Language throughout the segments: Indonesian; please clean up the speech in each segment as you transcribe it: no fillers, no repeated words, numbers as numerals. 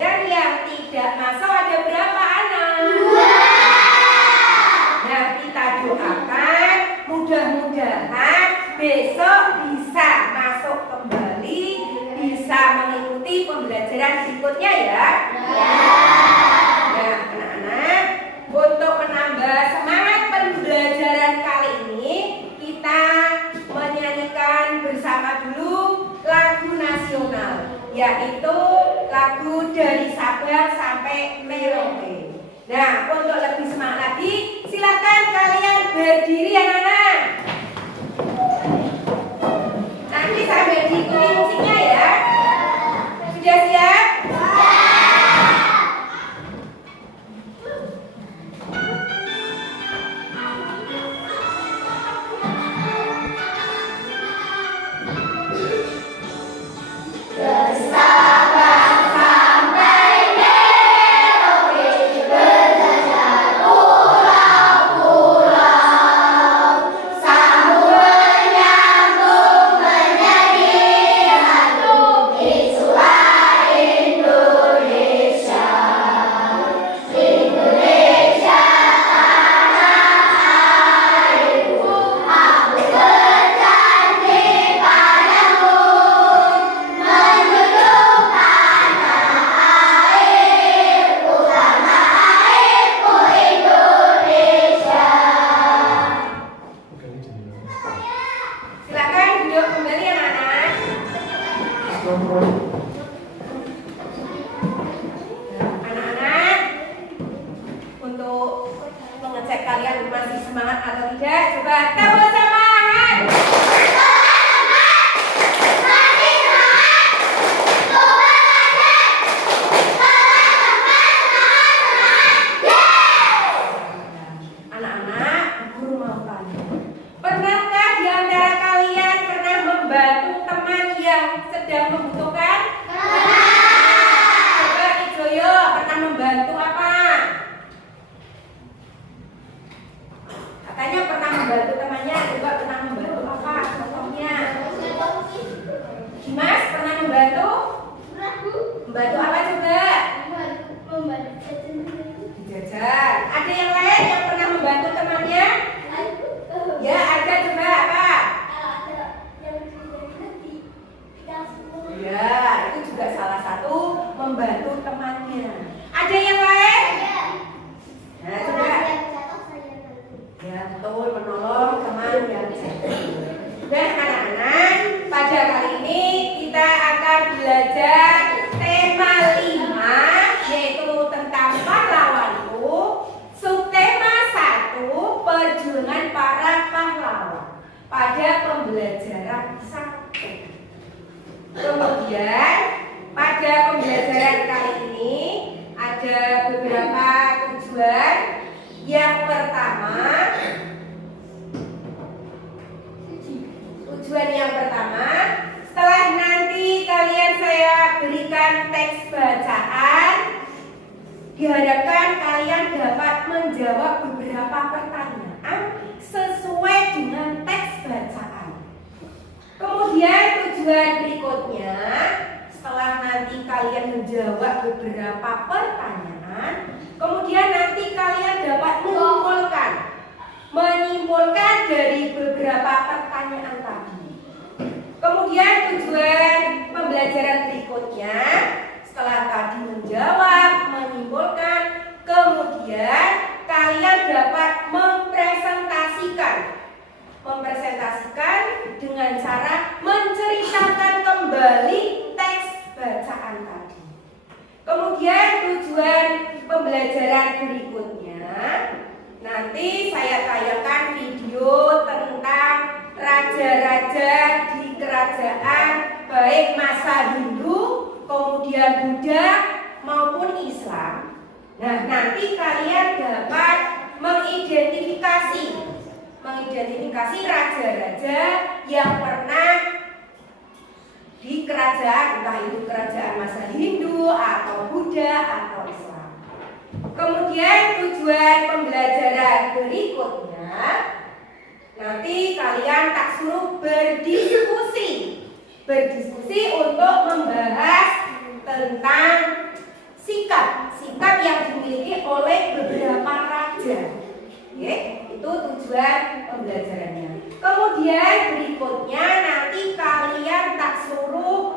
Dan yang tidak masuk ada berapa anak? 2. Nah, kita doakan mudah-mudahan besok bisa masuk kembali, bisa mengikuti pembelajaran berikutnya ya. Nah, anak-anak, untuk menambah semangat pembelajaran kali ini, kita menyanyikan bersama dulu lagu nasional, yaitu lagu Dari Sabang Sampai Merauke. Nah, untuk lebih semangat lagi, silakan kalian berdiri anak-anak. Nanti sambil diikuti musiknya ya. Sudah siap? Kemudian pada pembelajaran kali ini ada beberapa tujuan. Yang pertama, setelah nanti kalian saya berikan teks bacaan, diharapkan kalian dapat menjawab beberapa pertanyaan sesuai dengan teks bacaan. Kemudian tujuan berikutnya, setelah nanti kalian menjawab beberapa pertanyaan, kemudian nanti kalian dapat menyimpulkan dari beberapa pertanyaan tadi. Kemudian tujuan pembelajaran berikutnya, setelah tadi menjawab, menyimpulkan, kemudian kalian dapat mempresentasikan dengan cara menceritakan kembali teks bacaan tadi. Kemudian tujuan pembelajaran berikutnya, nanti saya tayangkan video tentang raja-raja di kerajaan baik masa Hindu, kemudian Buddha maupun Islam. Nah, nanti kalian dapat mengidentifikasi raja-raja yang pernah di kerajaan, entah itu kerajaan masa Hindu atau Buddha atau Islam. Kemudian tujuan pembelajaran berikutnya, nanti kalian tak suruh berdiskusi untuk membahas tentang sikap yang dimiliki oleh beberapa raja. Oke, itu tujuan pembelajarannya. Kemudian berikutnya nanti kalian tak suruh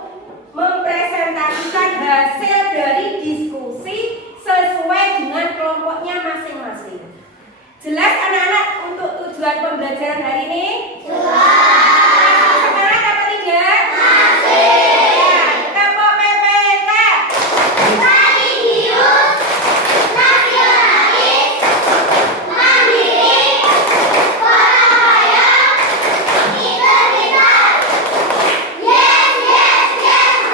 mempresentasikan hasil dari diskusi sesuai dengan kelompoknya masing-masing. Jelas anak-anak untuk tujuan pembelajaran hari ini? Jelas. Semangat apa tidak? Masih. Tempo PPK. Religius, nasionalis, mandiri, orang kaya, integritas. Yes,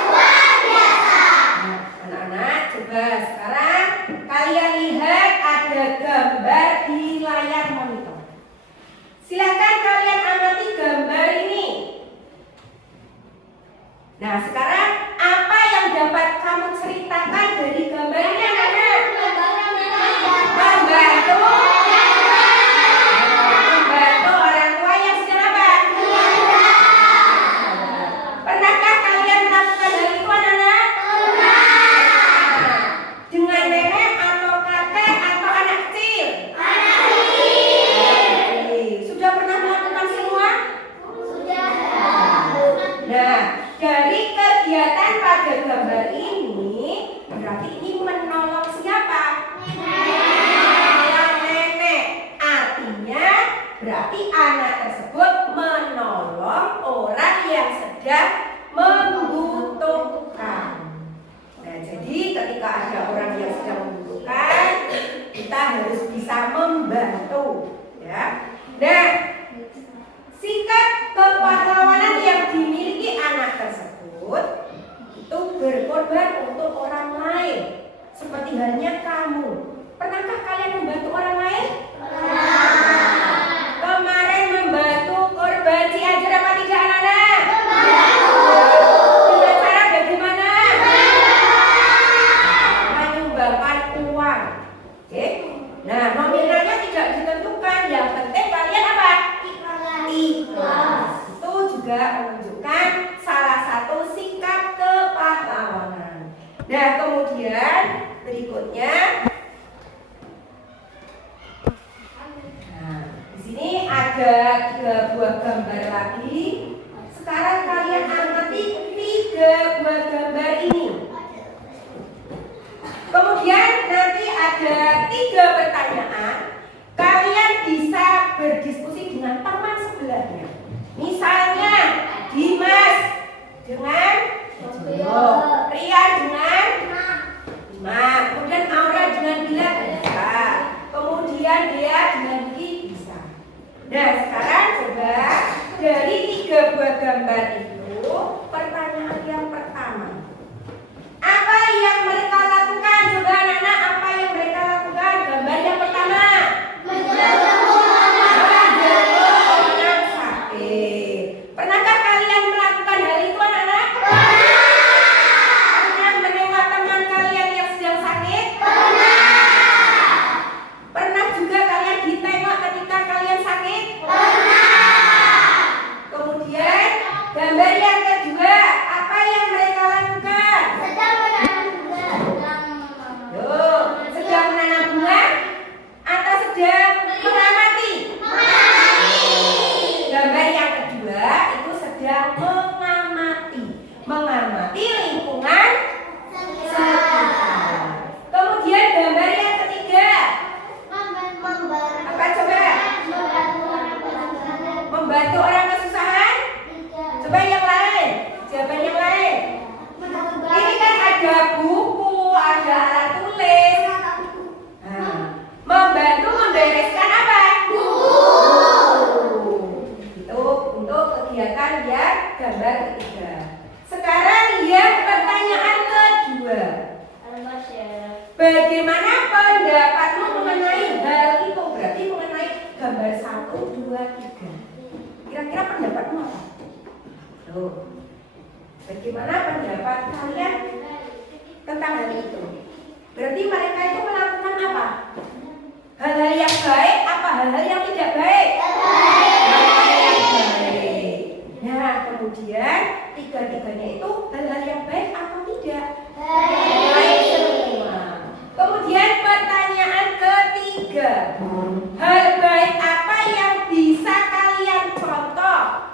luar biasa. Anak-anak, coba sekarang kalian lihat ada gambar di layar monitor. Silakan kalian amati gambar ini. Nah, sekarang apa yang dapat kamu ceritakan dari gambar ini, anak-anak? Membantu orang tua yang sedang apa? Pernahkah kalian melakukan hal itu, anak-anak? Dengan nenek atau kakek atau anak kecil? Sudah pernah melakukan semua? Sudah. Nah, dari kegiatan pada gambar ini berarti ini menolong siapa? Menolong nenek. Artinya berarti anak tersebut menolong orang yang sedang membutuhkan. Nah, jadi ketika ada orang yang sedang membutuhkan, kita harus bisa membantu, ya. Nah, sikap kepahlawanan yang dimiliki anak tersebut itu berkorban untuk orang lain. Seperti halnya kamu. Pernahkah kalian membantu orang lain? Kemarin membantu korban Cianjur apa tidak, anak-anak? Dengan cara bagaimana? Menyumbangkan uang. Oke. Nah, nominalnya tidak ditentukan. Yang penting kalian apa? Ikhlas. Itu juga menunjukkan salah satu sikap kepahlawanan. Nah, kemudian berikutnya, nah, di sini ada 3 buah gambar lagi. Sekarang kalian amati 3 buah gambar ini. Kemudian nanti ada 3 pertanyaan. Kalian bisa berdiskusi dengan teman sebelahnya. Misalnya Dimas dengan Rian dengan kemudian Aura dengan Bila bisa. Kemudian Dea dengan Ki bisa. Nah, sekarang coba dari 3 buah gambar itu, pertanyaan yang pertama, apa yang mereka lakukan? Coba anak-anak, apa yang mereka lakukan? Gambar yang pertama, menjaga orang sakit. Pernahkah kalian melakukan hal itu, anak-anak? Pernah menengok teman kalian yang sedang sakit? Pernah juga kalian ditengok ketika kalian sakit? Kemudian gambar yang kedua, apa yang mereka lakukan? Sedang menanam bunga atau sedang mengamati? Gambar yang kedua itu sedang mengamati lingkungan sekitar. Kemudian gambar yang ketiga, apa coba? Membantu orang kesusahan? Coba yang lain, jawaban yang lain. Ini kan ada buku, ada alat tulis. Nah, membantu membereskan apa? Itu untuk kegiatan yang gambar ketiga. Sekarang yang pertanyaan kedua. Bagaimana pendapatmu mengenai hal itu? Berarti mengenai gambar 1, 2, 3. Kira-kira pendapatmu apa? Tuh. Bagaimana pendapat kalian tentang hal itu? Berarti mereka itu melakukan apa? Hal-hal yang baik apa hal-hal yang tidak baik? Hal-hal yang baik. Nah, kemudian tiga-tiganya itu hal-hal yang baik atau tidak? Baik semua. Hal baik apa yang bisa kalian contoh?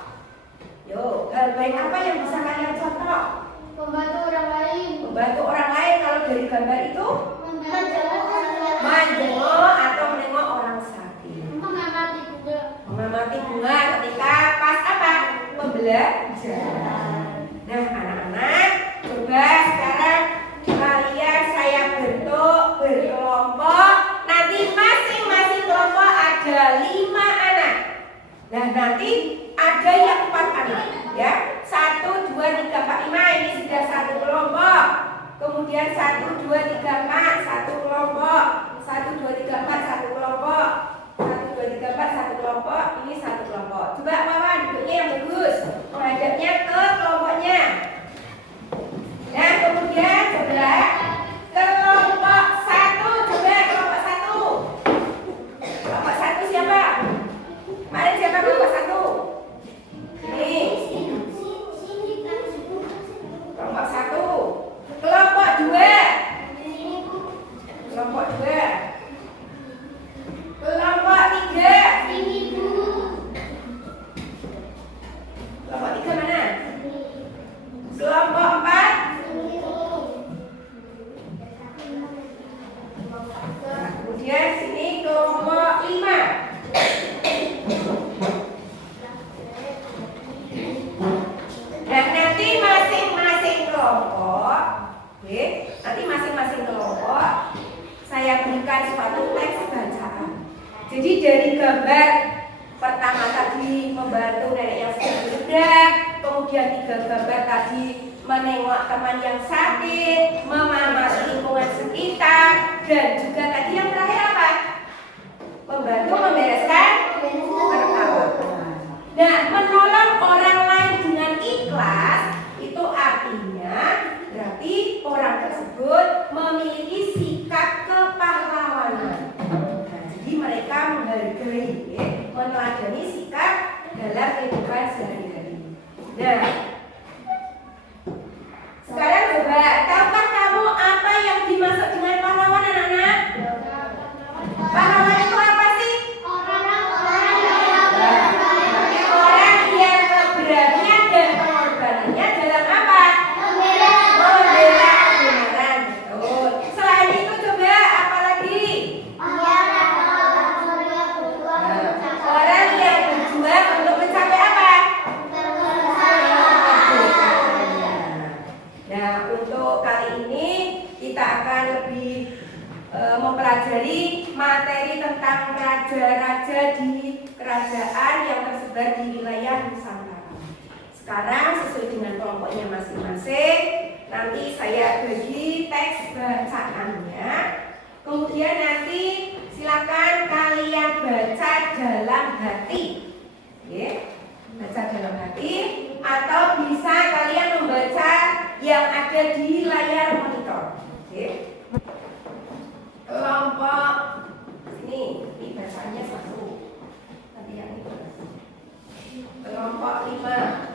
Yo, hal baik apa yang bisa kalian contoh? Membantu orang lain. Membantu orang lain. Kalau dari gambar itu menjenguk atau menengok orang sakit. Mengamati bunga. Mengamati bunga ketika pas apa? Pembelajaran. Nah, anak-anak, coba sekarang kalian saya bentuk berkelompok. Nanti masing-masing kelompok ada 5 anak. Nah, nanti ada yang 4 anak, ya. 1, 2, 3, 4, 5 ini sudah satu kelompok. Kemudian 1, 2, 3, 4 satu kelompok. 1, 2, 3, 4 satu kelompok. 1, 2, 3, 4 satu kelompok. Ini satu kelompok. Coba Wawan duduknya yang bagus, menghadapnya ke kelompoknya. Nah, kemudian coba kelompok 1, coba kelompok 1. Kelompok 1 siapa? Kemarin siapa kelompok 1? Ini. Kelompok 1. Kelompok 2. Kelompok 2. Kelompok 3. Kelompok 3 mana? Kelompok 4. Nah, kemudian sini kelompok 5. Nah, nanti masing-masing kelompok, oke, nanti masing-masing kelompok saya berikan suatu teks bacaan. Jadi dari gambar pertama tadi membantu nenek yang sedang bergerak, kemudian 3 gambar tadi menengok teman yang sakit, mengamati lingkungan sekitar, dan juga tadi yang terakhir apa? Membantu membereskan peralatan. Nah, menolong orang lain dengan ikhlas itu artinya berarti orang tersebut memiliki sikap kepahlawanan. Nah, jadi mereka menghargai, meneladani sikap dalam kehidupan sehari-hari. Nah, sekarang coba, tahukah kamu apa yang dimaksud dengan pahlawan, anak-anak? Pahlawan itu apa sih? Orang yang keberanian dan pengorbanannya dalam apa? Membela kebenaran. Betul. Selain itu coba apa lagi? Orang yang berjuang untuk mencapai apa? Nah, untuk kali ini kita akan lebih mempelajari materi tentang raja-raja di kerajaan yang tersebar di wilayah Nusantara. Sekarang sesuai dengan kelompoknya masing-masing, nanti saya bagi teks bacaannya. Kemudian nanti silakan kalian baca dalam hati, oke? Baca dalam hati, atau bisa kalian membaca yang ada di layar monitor, oke? Kelompok ini bacaannya 1. Nanti yang ini. Kelompok 5.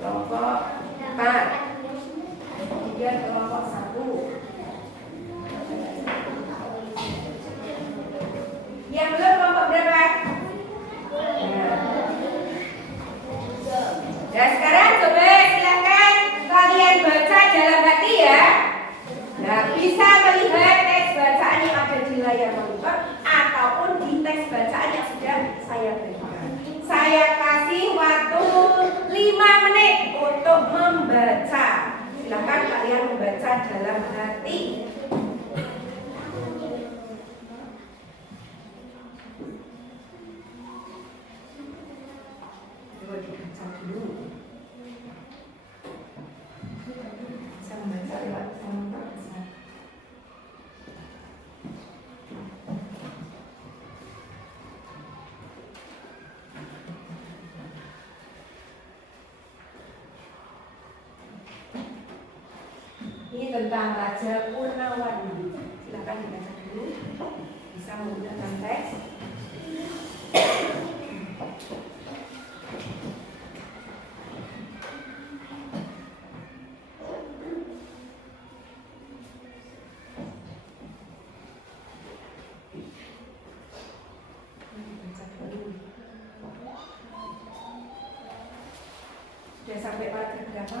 Kelompok 4. Kemudian kelompok 1. Yang belum kelompok berapa? Nah, sekarang coba silakan kalian baca dalam hati ya. Nah, bisa melihat teks bacaan yang ada di layar monitor ataupun di teks bacaan yang sudah saya berikan. Saya kasih waktu 5 menit untuk membaca. Silakan kalian membaca dalam hati. Coba dibaca dulu. Membaca lewat monitor bisa. Ini tentang Raja Purnawali. Silakan dibaca dulu. Bisa menggunakan teks. paragraf berapa?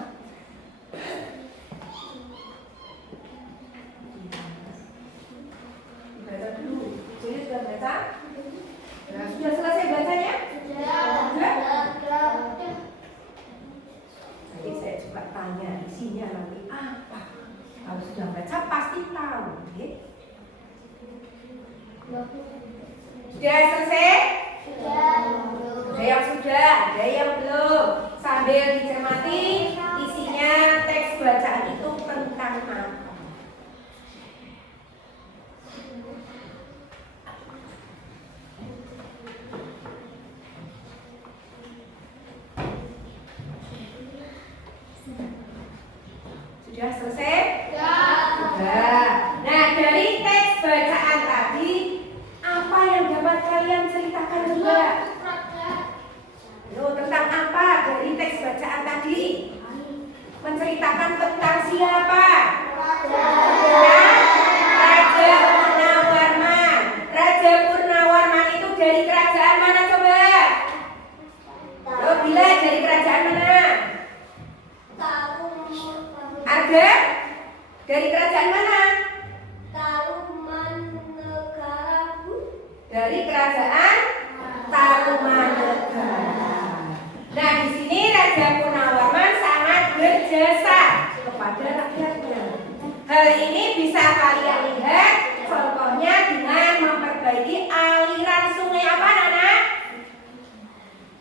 Baca dulu. Jadi sudah baca? Nah, sudah selesai bacanya? Sudah. Jadi saya coba tanya isinya nanti apa? Kalau sudah baca pasti tahu, okay? Sudah selesai? Ada yang sudah, ada yang belum. Sambil dicermati isinya teks bacaan itu tentang apa? Sudah selesai? Sudah. Nah, dari teks bacaan tadi, apa yang dapat kalian ceritakan juga? Loh, tentang apa dari teks bacaan tadi? Menceritakan tentang siapa? Raja Purnawarman. Raja Purnawarman itu dari kerajaan mana coba? Loh, bila dari kerajaan mana? Ada? Dari kerajaan mana? Dari kerajaan Tarumanegara. Nah, di sini Raja Purnawarman sangat berjasa kepada rakyatnya. Hal ini bisa kalian lihat contohnya dengan memperbaiki aliran sungai apa, Nana?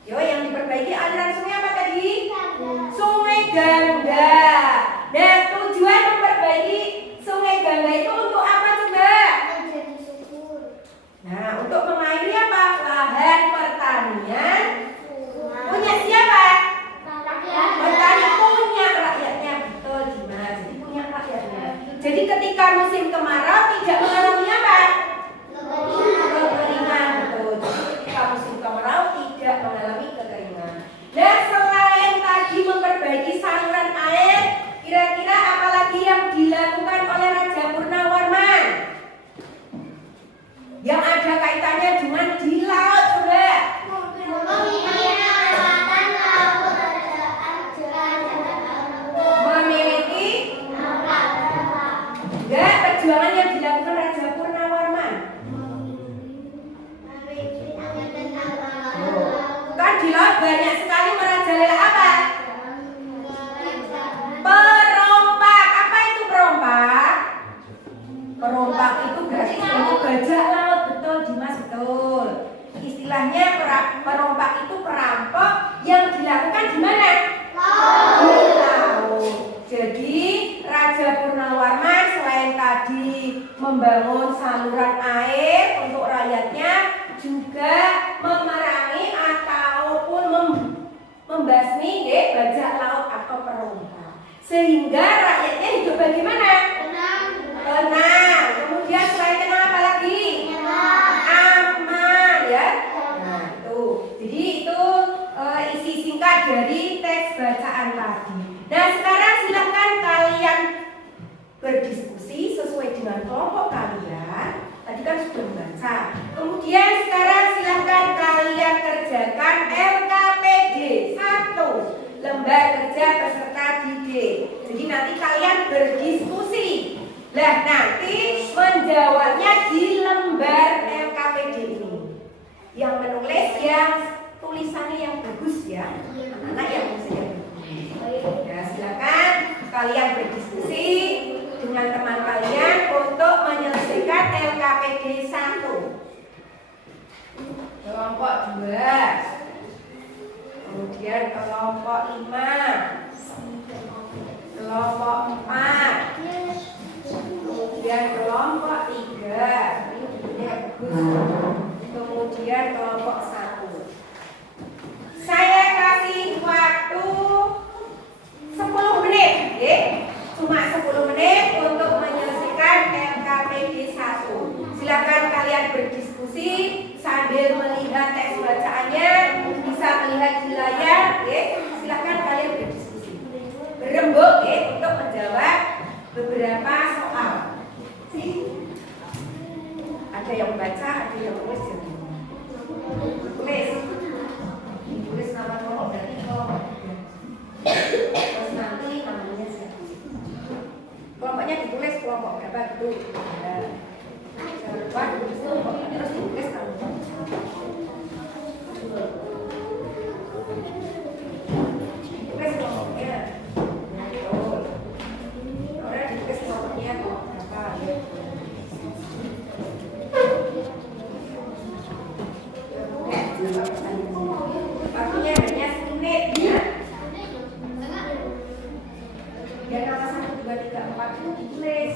Yo, yang diperbaiki aliran sungai apa tadi? Sungai Gangga. Dan tujuan memperbaiki sungai Gangga itu untuk apa coba? Nah, untuk mengairi apa? Lahan pertanian. Punya siapa? Petani punya rakyatnya. Betul, Dimas. Jadi punya rakyatnya. Jadi ketika musim kemarau tidak mengalami apa? Kekeringan. Betul. Jadi ketika musim kemarau tidak mengalami kekeringan. Dan selain tadi memperbaiki saluran air, kira-kira apa lagi yang dilakukan oleh Raja Purnawarman? Yang ada kaitannya dengan di laut, coba. Memiliki enggak perjuangan yang dilakukan Raja Purnawarman. Kan di laut banyak sekali merajalela apa? Perompak. Apa itu perompak? Perompak itu berarti sebagai bajak laut. Betul, Dimas, betul. Istilahnya perompak itu perampok yang dilakukan di mana? Di laut. Jadi Raja Purnawarman selain tadi membangun saluran air untuk rakyatnya, juga memerangi ataupun membasmi bajak laut atau perompak. Sehingga rakyatnya hidup bagaimana? Tenang. Kemudian selain tenang apa lagi? Aman, ya. Nah, itu. Jadi itu isi singkat dari teks bacaan tadi. Nah, sekarang silakan kalian berdiskusi sesuai dengan kelompok kalian. Tadi kan sudah membaca. Kemudian sekarang silakan kalian kerjakan LKPD 1, lembar kerja peserta didik. Jadi nanti kalian berdiskusi. Lah, nanti menjawabnya di lembar LKPD ini. Yang menulis yang tulisannya yang bagus ya. Anak-anak yang tulisannya bagus. Ya, silakan kalian berdiskusi dengan teman kalian untuk menyelesaikan LKPD 1. Kelompok 2. Kemudian kelompok 5. Kelompok 4. Kemudian kelompok 3. Ini bagus. Kemudian kelompok 1. Saya kasih waktu 10 menit, cuma 10 menit untuk menyelesaikan LKPD 1. Silakan kalian berdiskusi sambil melihat teks bacaannya, bisa melihat di layar, silakan kalian berdiskusi. Berembuk untuk menjawab beberapa soal. Ada yang baca, ada yang tulis. Tulis nama kelompok berarti kelompok. satu. Ya. Jangan lupa terus ditulis kamu. Tulis nomornya. Betul. Orang ditulis nomornya berapa? Waktunya hanya 10 menit ya. Dan nama 1, 2, 3, 4 itu ditulis.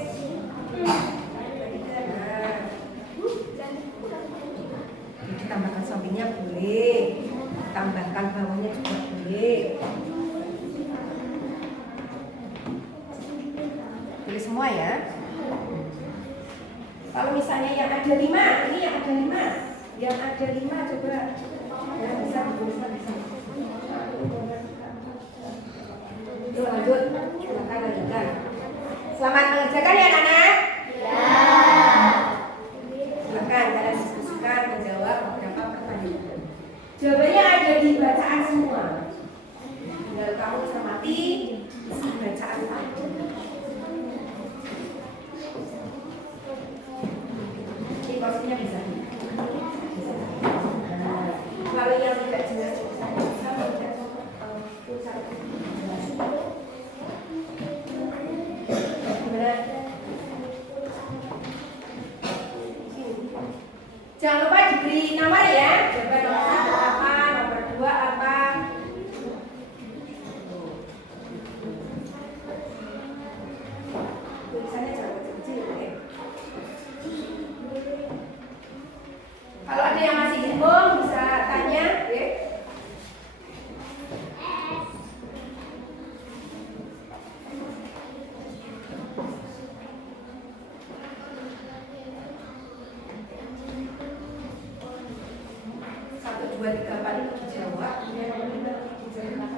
Ditambahkan sampingnya boleh, tambahkan bawahnya juga boleh. Tulis semua ya. Kalau misalnya yang ada 5, ini yang ada 5. Yang ada 5 coba ya, bisa dituliskan bisa. Yuk lanjut, silakan lanjutkan. Selamat mengerjakan ya anak-anak. Silakan kalian diskusikan menjawab beberapa pertanyaan. Jawabannya ada di bacaan semua. Tinggal kamu cermati isi bacaan tadi. Ini posisinya bisa. Kalau yang tidak jelas bisa membaca pusat. Gimana? Jangan lupa diberi nomor ya. Jawaban nomor 1 apa, nomor 2 apa. Tulisannya jangan kecil-kecil ya. Kalau ada yang masih bingung bisa tanya ya. Satu, dua, tiga, empat itu dijawab. Yang nomor 5 dijawab.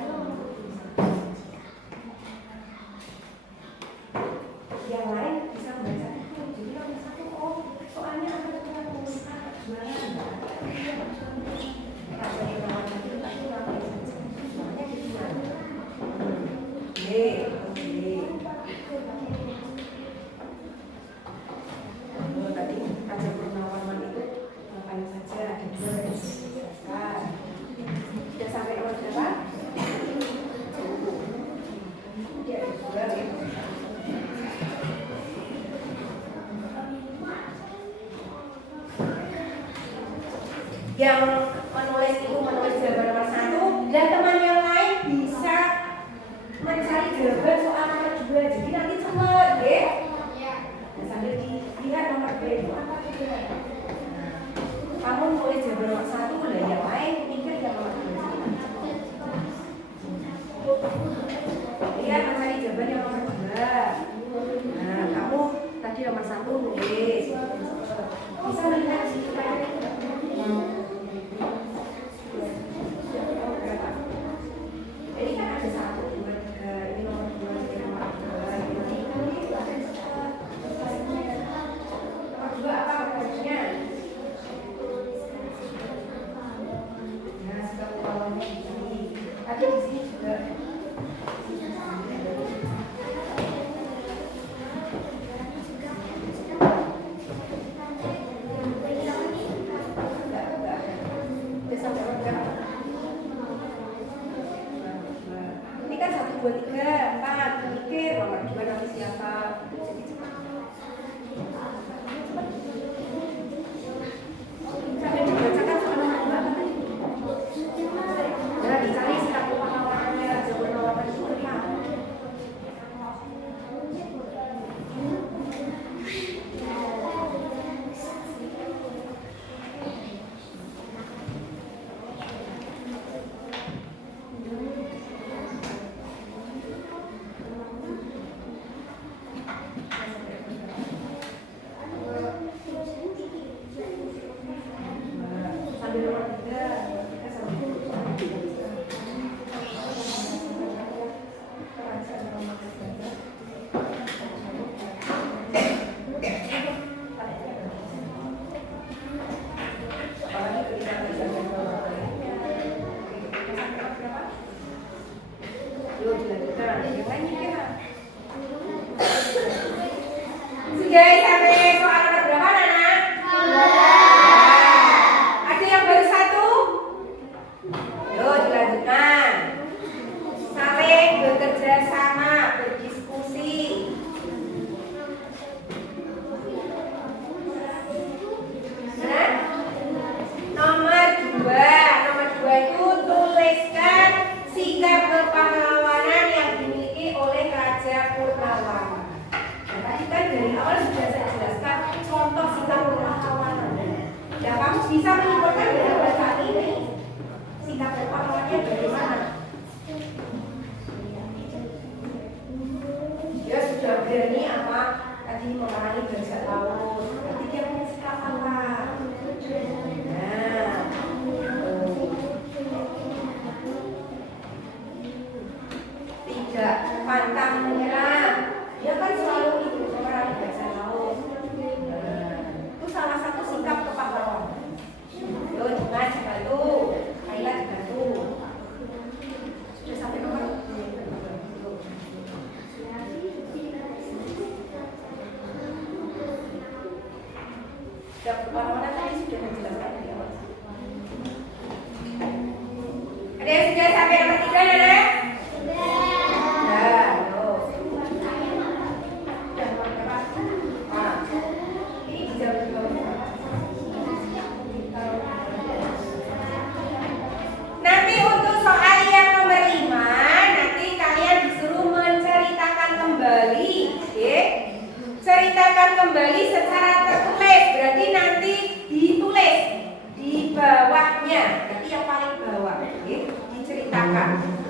Yang lain bisa membaca itu. Jadi nomor 1, oh soalnya ada jualan. Rasa yang nomor 1 itu pasti ramai saja. Soalnya gimana? Oke. Tadi Raja Purnawarman itu ngapain saja? Ada 2 yang dijelaskan. Sudah sampai nomor berapa? Dia ada 2 ya. Yang menulis itu menulis jawaban nomor 1 dan teman yang lain bisa mencari jawaban soal nomor 2. Jadi nanti cepat ya. Nah, sambil dilihat nomor 2 itu apa juga. Kamu nulis jawaban nomor 1 dan yang lain pikir yang nomor 2. Lihat mencari jawaban yang nomor 2. Nah, kamu tadi nomor 1 nulis. Bisa lihat di situ kan. Ini kan ada 1, 2, 3, ini nomor 2, ini nomor 2, ini nomor 2 apa pertanyaannya? Nah, sekarang bawahnya di sini. Tadi di sini juga. Ini kan 1, 2, 3, 4. Mikir nomor 2 nanti siapa. Jadi cepat. Sampai dibacakan soal nomor 2 apa tadi? Nah, dicari satu warna-warnanya Raja Purnawarman itu apa? Sambil nomor 3, kita sambil perasaan nomor 3. Apalagi ketika baca nomor 3. Kita sampai berapa? Yuk dilanjutkan. Yang lain mikir. Sudah sampai soal nomor berapa, Nana? Ada yang baru satu? Yuk dilanjutkan. Saling bekerja sama, berdiskusi. Nah, nomor dua itu tuliskan sikap kepahlawanan yang dimiliki oleh Raja Purnawarman. Nah, tadi kan dari awal sudah saya jelaskan contoh sikap kepahlawanan. Ya, kamu bisa menyimpulkan dari bacaan ini sikap kepahlawanannya bagaimana? Dia sudah berani apa? Tadi memerangi bajak laut. Nanti dia punya sikap apa? Nah, tidak pantang menyerah. Dia kan selalu itu memerangi bajak laut. Nah, itu salah satu sikap kepahlawanan. Yo, Dimas dibantu, Kaila dibantu. Sudah sampai nomor. Sikap kepahlawanan tadi sudah menjelaskan di awal. Ada yang sudah sampai nomor 3, Nana? Sudah, tuh. Sudah nomor berapa? Ah, ini dijawab di bawah. Nanti untuk soal yang nomor 5, nanti kalian disuruh menceritakan kembali, oke? Ceritakan kembali secara tertulis, berarti nanti ditulis di bawahnya, berarti yang paling bawah, oke? Diceritakan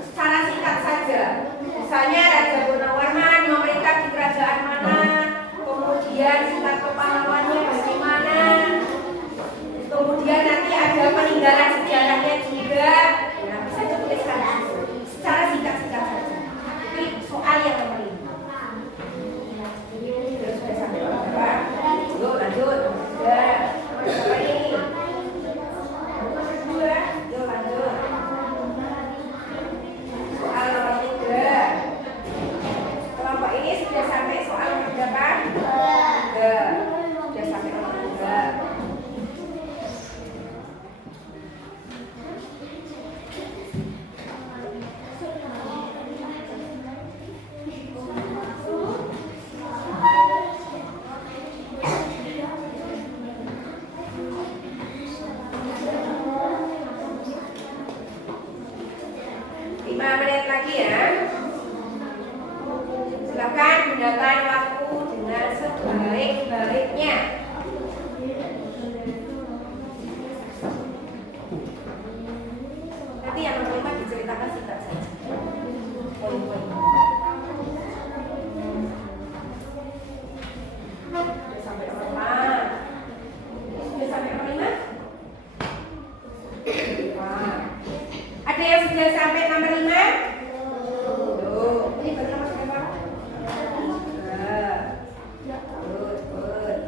secara singkat saja. Misalnya Raja Purnawarman memerintah di kerajaan mana, kemudian singkat kepahlawannya bagaimana, kemudian nanti ada peninggalan sejarahnya juga. Nah, bisa dituliskan secara singkat-singkat saja. Itu soal yang nomor 5. Sudah sampai nomor berapa? Yuk lanjut. Sudah. Nomor berapa ini? Nomor 2. Yuk lanjut. Soal nomor 3. Kelompok ini sudah sampai soal nomor berapa? 3. Sudah sampai nomor 3. Silakan gunakan waktu dengan sebaik-baiknya. Nanti yang nomor 5 diceritakan singkat saja. Poin-poin. Sudah sampai nomor 4. Sudah sampai nomor 5? Ada yang sudah sampai nomor 5? Ini baru nomor berapa? 3. Good.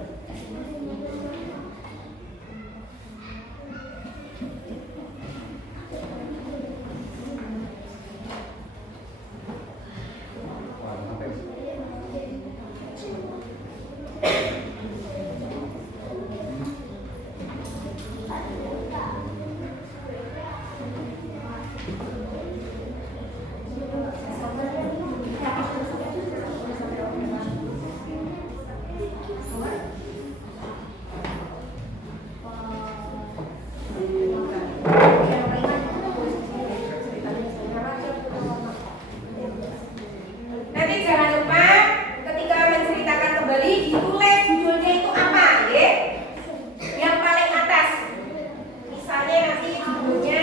Nanti jangan lupa ketika menceritakan kembali ditulis judulnya itu apa, ya? Yang paling atas. Misalnya nanti judulnya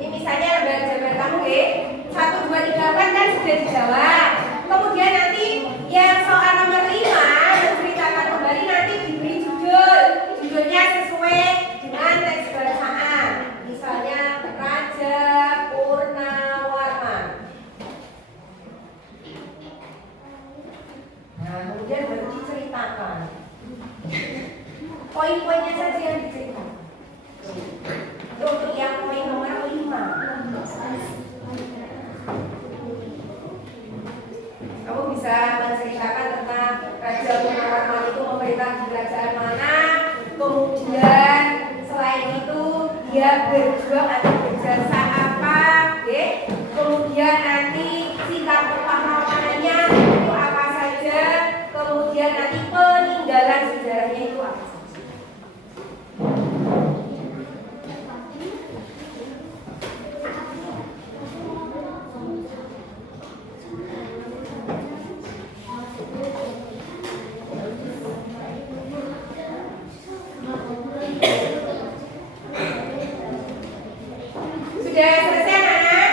ini misalnya lembar jawaban kamu, ya. 1, 2, 3, 4 kan sudah dijawab. Kemudian nanti yang soal nomor 5 menceritakan kembali nanti diberi judulnya sesuai dengan teks bacaan. Misalnya Raja Purnawarman. Nah, kemudian baru diceritakan. Poin-poinnya saja yang diceritakan. Itu untuk yang poin nomor 5. berjuang atau berjasa apa, oke? Kemudian nanti sikap kepahlawanannya itu apa saja, kemudian nanti peninggalan sejarahnya itu apa saja. Sudah selesai anak-anak?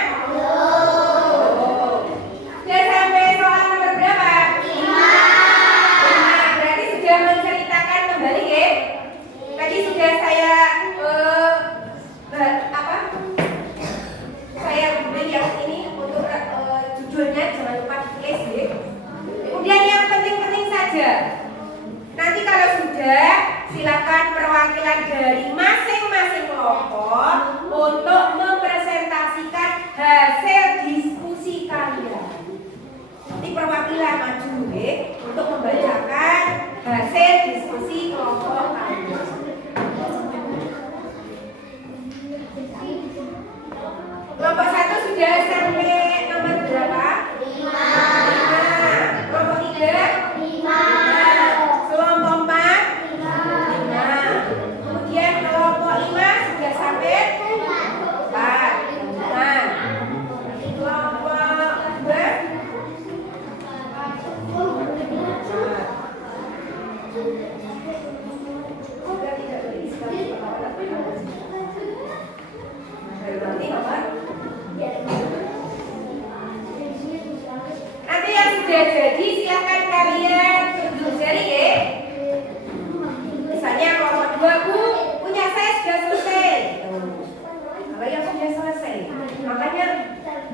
Sudah sampai soal nomor berapa? 5. Berarti sudah menceritakan kembali ya. Tadi sudah saya saya beri yang ini untuk judulnya, jangan lupa ditulis ya. Kemudian yang penting-penting saja. Nanti kalau sudah, silakan perwakilan dari masing-masing kelompok untuk mempresentasikan hasil diskusi kalian. Nanti perwakilan maju ya, untuk membacakan hasil diskusi kelompok kalian. Kelompok 1 sudah sampai nomor berapa? 5. Kelompok 3? 5. Kelompok 4? 5. Kemudian kelompok 5 sudah sampai 4. 5. Kelompok 2? Sudah tidak beristirahat. Nanti nomor? Nanti yang sudah jadi silakan kalian tunjuk jari ya. Misalnya kelompok 2 Bu, punya saya sudah selesai. Kalau yang sudah selesai, makanya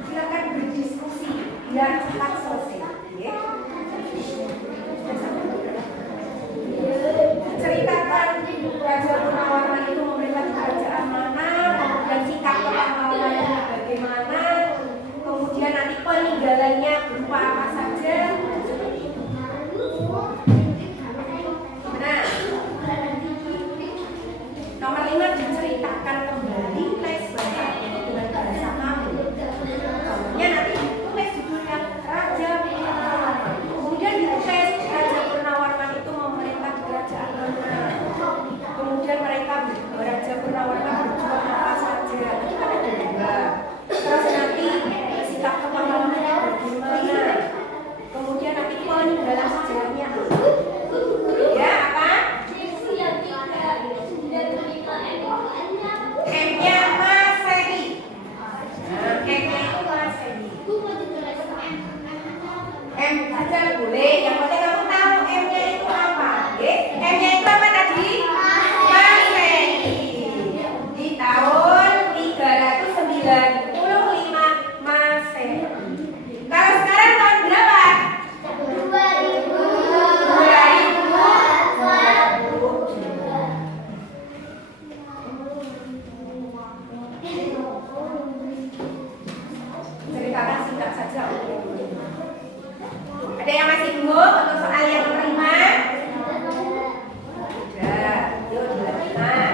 silakan berdiskusi biar cepat selesai. Ya. Ceritakan Raja Purnawarman itu memerintah kerajaan mana, dan sikap kepahlawanannya bagaimana, kemudian nanti peninggalannya berupa apa saja. Nah, nomor 5 diceritakan kembali teks dengan bahasa kamu. Contohnya nanti tulis judulnya Raja Purnawarman. Kemudian ditulis Raja Purnawarman itu memerintah kerajaan mana. Kemudian Raja Purnawarman berjuang apa saja. Itu kan ada 2. Terus nanti sikap kepahlawanannya bagaimana. Kemudian nanti peninggalan sejarahnya apa. Ya, apa? M-nya Masehi. Nah, M-nya itu Masehi. M saja boleh, yang penting kamu tahu M-nya itu apa. M-nya itu apa tadi? Masehi. Di tahun 395 Masehi. Kalau sekarang tahun berapa? 2020. Ceritakan singkat saja. Ada yang masih bingung untuk soal yang nomor 5? Sudah, yuk dilanjutkan.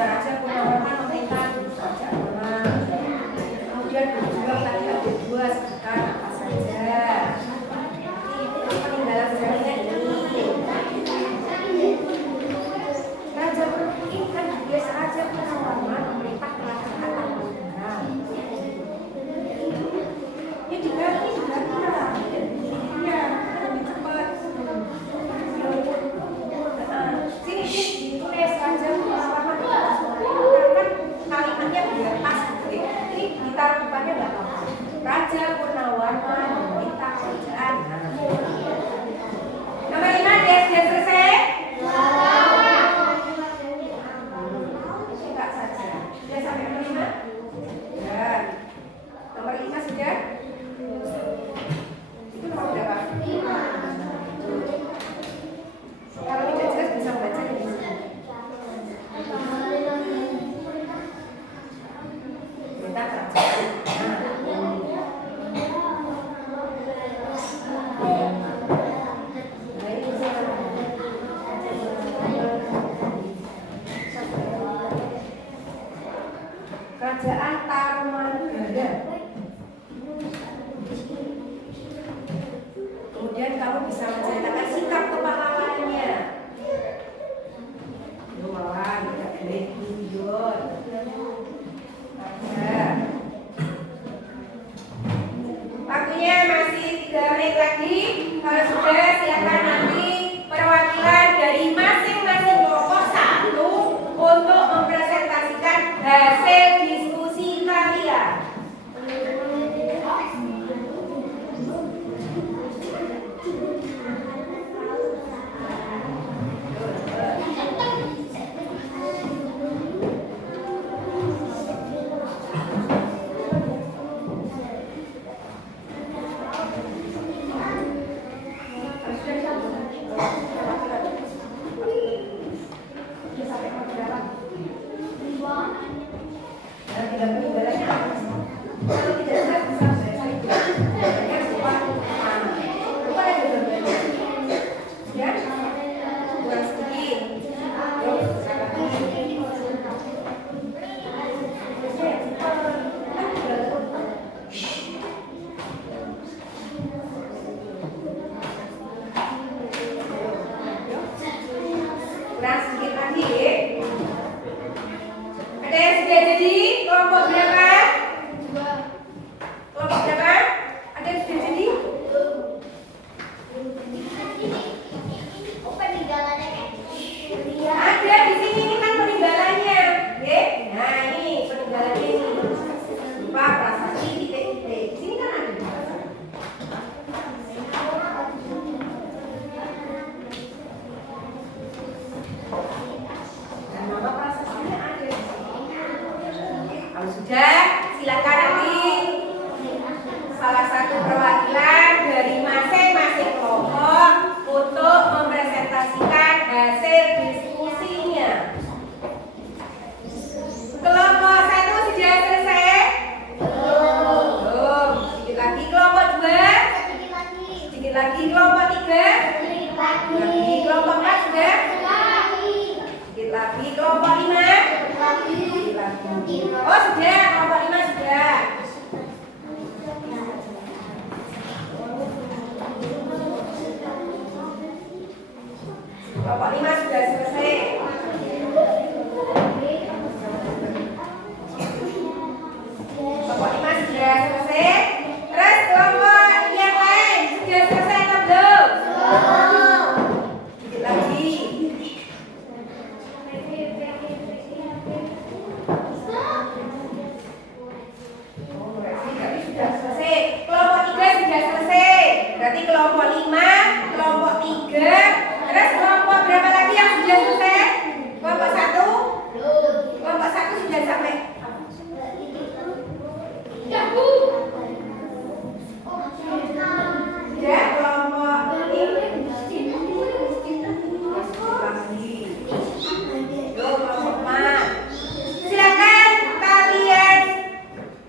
Raja Purnawarman memerintah kerajaan mana. Kerajaan Tarumanegara. Kemudian kamu bisa menceritakan sikap kepahlawannya. Wah, tidak boleh guyon. Waktunya masih 3 menit lagi. Kalau sudah, silakan nanti perwakilan dari masing-masing kelompok satu untuk mempresentasikan hasil diskusi kalian. Kelompok 5 sudah selesai. Kelompok 5 sudah selesai. Terus kelompok yang lain sudah selesai atau belum? Sedikit lagi. Berarti sudah selesai. Kelompok 3 sudah selesai. Berarti kelompok 5, kelompok 3. Terus kelompok berapa lagi yang sudah selesai? Kelompok 1? Kelompok 1 sudah sampai. Ya, kelompok ini. Kelompok 4. Silakan kalian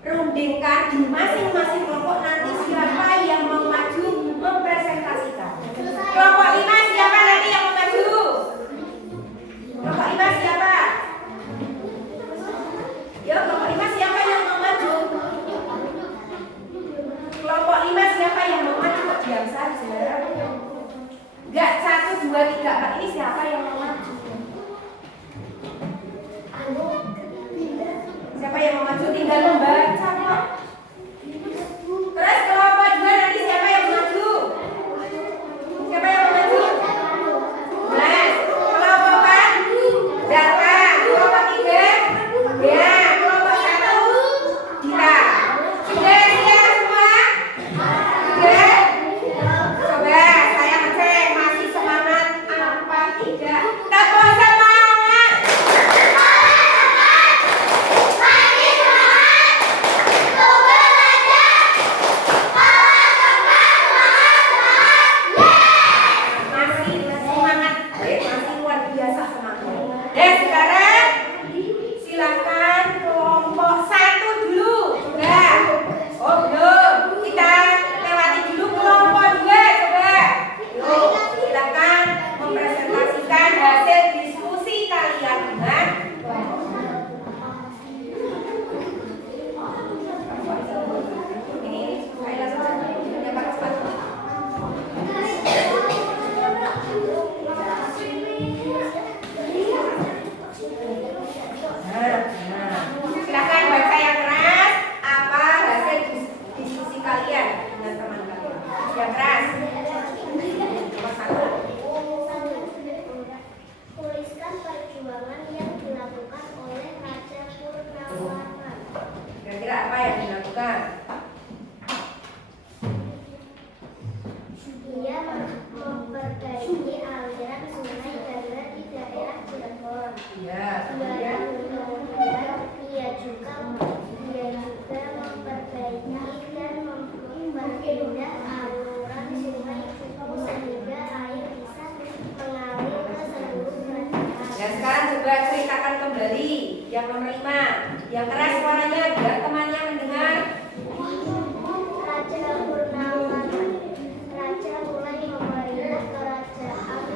rundingkan di masing-masing kelompok nanti siapa yang mau maju mempresentasikan. Kelompok 5 siapa nanti yang mau maju? Kelompok 5 siapa? Ya, kelompok 5 siapa yang mau maju? Kelompok 5 siapa yang mau maju? Kok diam saja? Enggak, 1, 2, 3, 4 ini siapa yang mau maju? Siapa yang mau maju? Tinggal membaca kok. Terus kelompok 2 nanti siapa yang mau maju? Siapa yang mau maju? Mas, kelompok 4 berapa? Kelompok 3? Ya, kelompok 1 Dita. Sudah siap semua? Sudah? Coba saya ngecek masih semangat apa tidak? Tepuk semangat. Masih semangat, masih luar biasa semangat. Dan sekarang silakan kelompok 1 dulu. Sudah? Oh belum. Kita lewati dulu kelompok 2. Coba. Yuk, silakan mempresentasikan Silakan baca yang keras. Apa hasil diskusi kalian dengan teman kalian? Yang keras. Nomor 1. Tuliskan perjuangan yang dilakukan oleh Raja Purnawarman. Kira-kira apa yang dilakukan? Dia memperbaiki aliran sungai Gangga di daerah Cirebon. Ya, Kemudian kemudian dia juga memperbaiki dan memperpindah aliran sungai sehingga air bisa mengalir ke seluruh kerajaan. dan sekarang coba ceritakan kembali yang nomor 5. Yang keras suaranya biar temannya mendengar. Raja Purnawarman, raja mulai memerintah kerajaan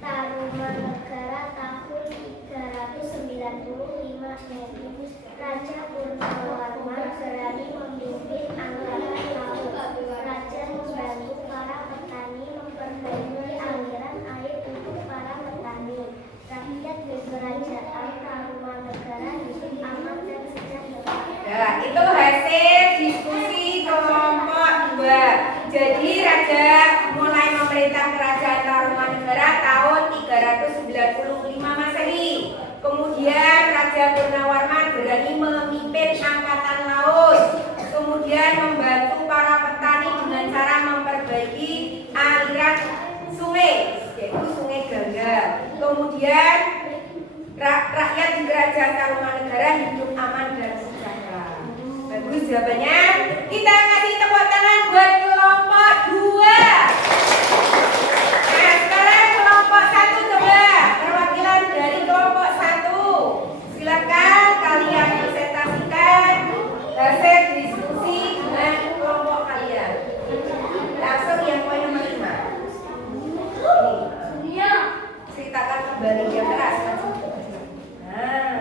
Tarumanegara tahun 395 Masehi. Raja Purnawarman berani memimpin angkatan laut. Raja membantu para petani memperbaiki aliran air untuk para petani. Rakyat di kerajaan Tarumanegara hidup aman dan sejahtera. Ya, itu hasil diskusi kelompok 2. Jadi raja mulai memerintah kerajaan Tarumanegara tahun 395 Masehi. Kemudian Raja Purnawarman berani memimpin angkatan laut. Kemudian membantu para petani dengan cara memperbaiki aliran sungai, yaitu Sungai Gangga. Kemudian rakyat di kerajaan Tarumanegara hidup aman dan sejahtera. Bagus jawabannya. Kita kasih tepuk tangan buat kelompok 2. Nah, sekarang kelompok 1 coba. Perwakilan dari kelompok 1. Silakan kalian presentasikan hasil diskusi dengan kelompok kalian. Langsung yang poin nomor 5. Ini. Ceritakan kembali yang keras. Nah.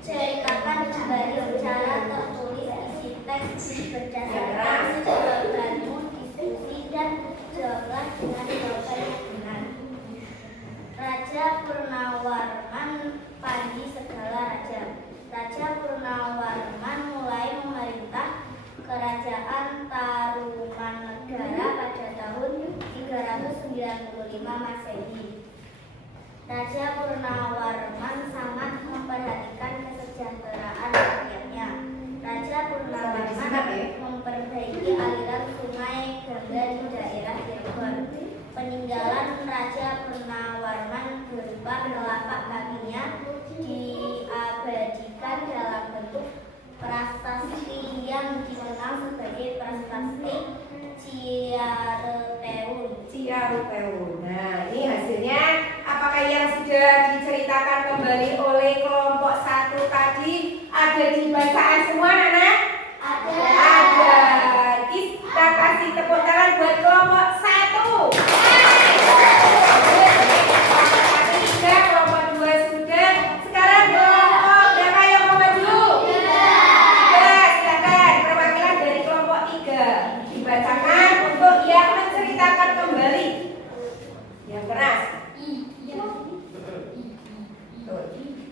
Ceritakan kembali secara tertulis isi teks berdasarkan jawabanmu, diskusi dan jawablah dengan jawaban yang benar. Raja Purnawarman Pandi segala raja. Raja Purnawarman mulai memerintah kerajaan Tarumanegara pada tahun 395 Masehi. Raja Purnawarman sangat memperhatikan kesejahteraan rakyatnya. Raja Purnawarman memperbaiki aliran sungai Gangga di daerah Cirebon. Peninggalan Raja Purnawarman berupa telapak kakinya diabadikan dalam bentuk prasasti yang dikenal sebagai prasasti Ciaruteun. Ciaruteun. Nah, ini hasilnya. Apakah yang sudah diceritakan kembali oleh kelompok 1 tadi ada di bacaan semua, anak? Ada. Ada. Kita kasih tepuk tangan buat kelompok 1. Kelompok 2 sudah. Sekarang kelompok berapa yang mau maju? 3. Silakan perwakilan dari kelompok 3 dibacakan untuk yang menceritakan kembali. Yang keras.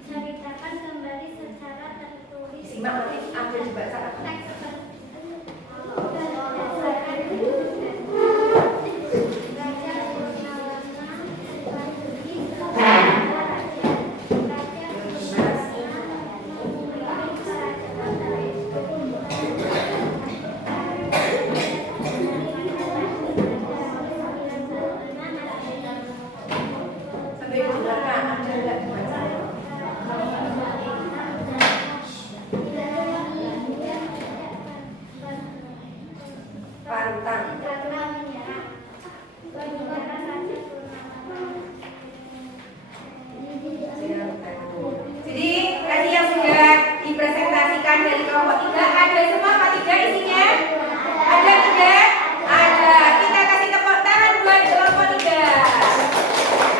Ceritakan kembali secara tertulis. Simak nanti ambil dibacakan. Sambil didengarkan, ada nggak dibacakan? Pantang. Jadi tadi yang sudah dipresentasikan dari kelompok 3 ada semua apa 3 isinya? Ada 3? Ada. Kita kasih tepuk tangan buat kelompok 3.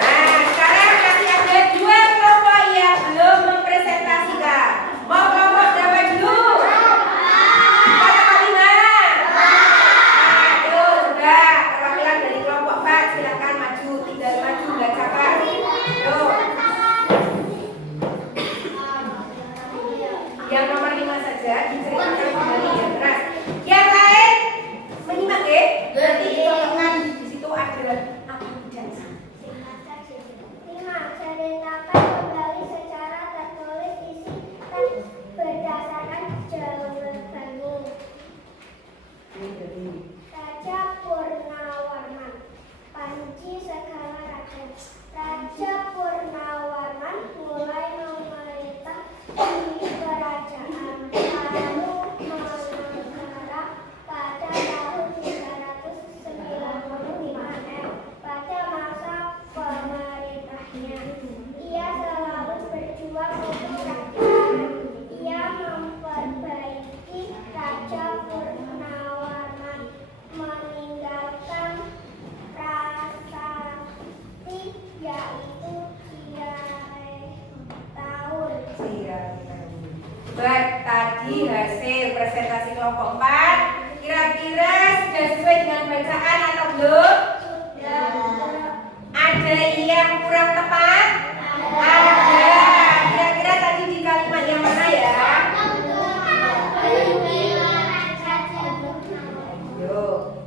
Nah, sekarang masih ada 2 tadi hasil presentasi kelompok 4 kira-kira sudah sesuai dengan bacaan atau belum? Ada yang kurang tepat? Ada. Kira-kira tadi di kalimat yang mana ya?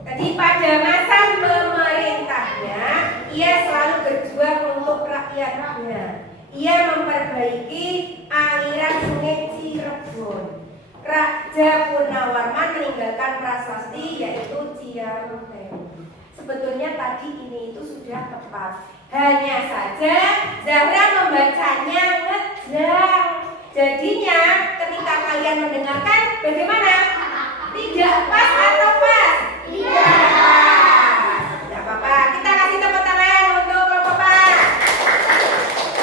Tadi pada masa pemerintahnya, ia selalu berjuang untuk rakyatnya. Ia memperbaiki aliran sungai Cirebon. Raja Purnawarman meninggalkan prasasti yaitu Ciarutewi. Sebetulnya tadi ini itu sudah tepat. Hanya saja Zahra membacanya ngejang. Jadinya ketika kalian mendengarkan bagaimana? Tidak pas atau pas? Tidak pas. Tidak apa-apa. Kita kasih tepuk tangan untuk kelompok 4.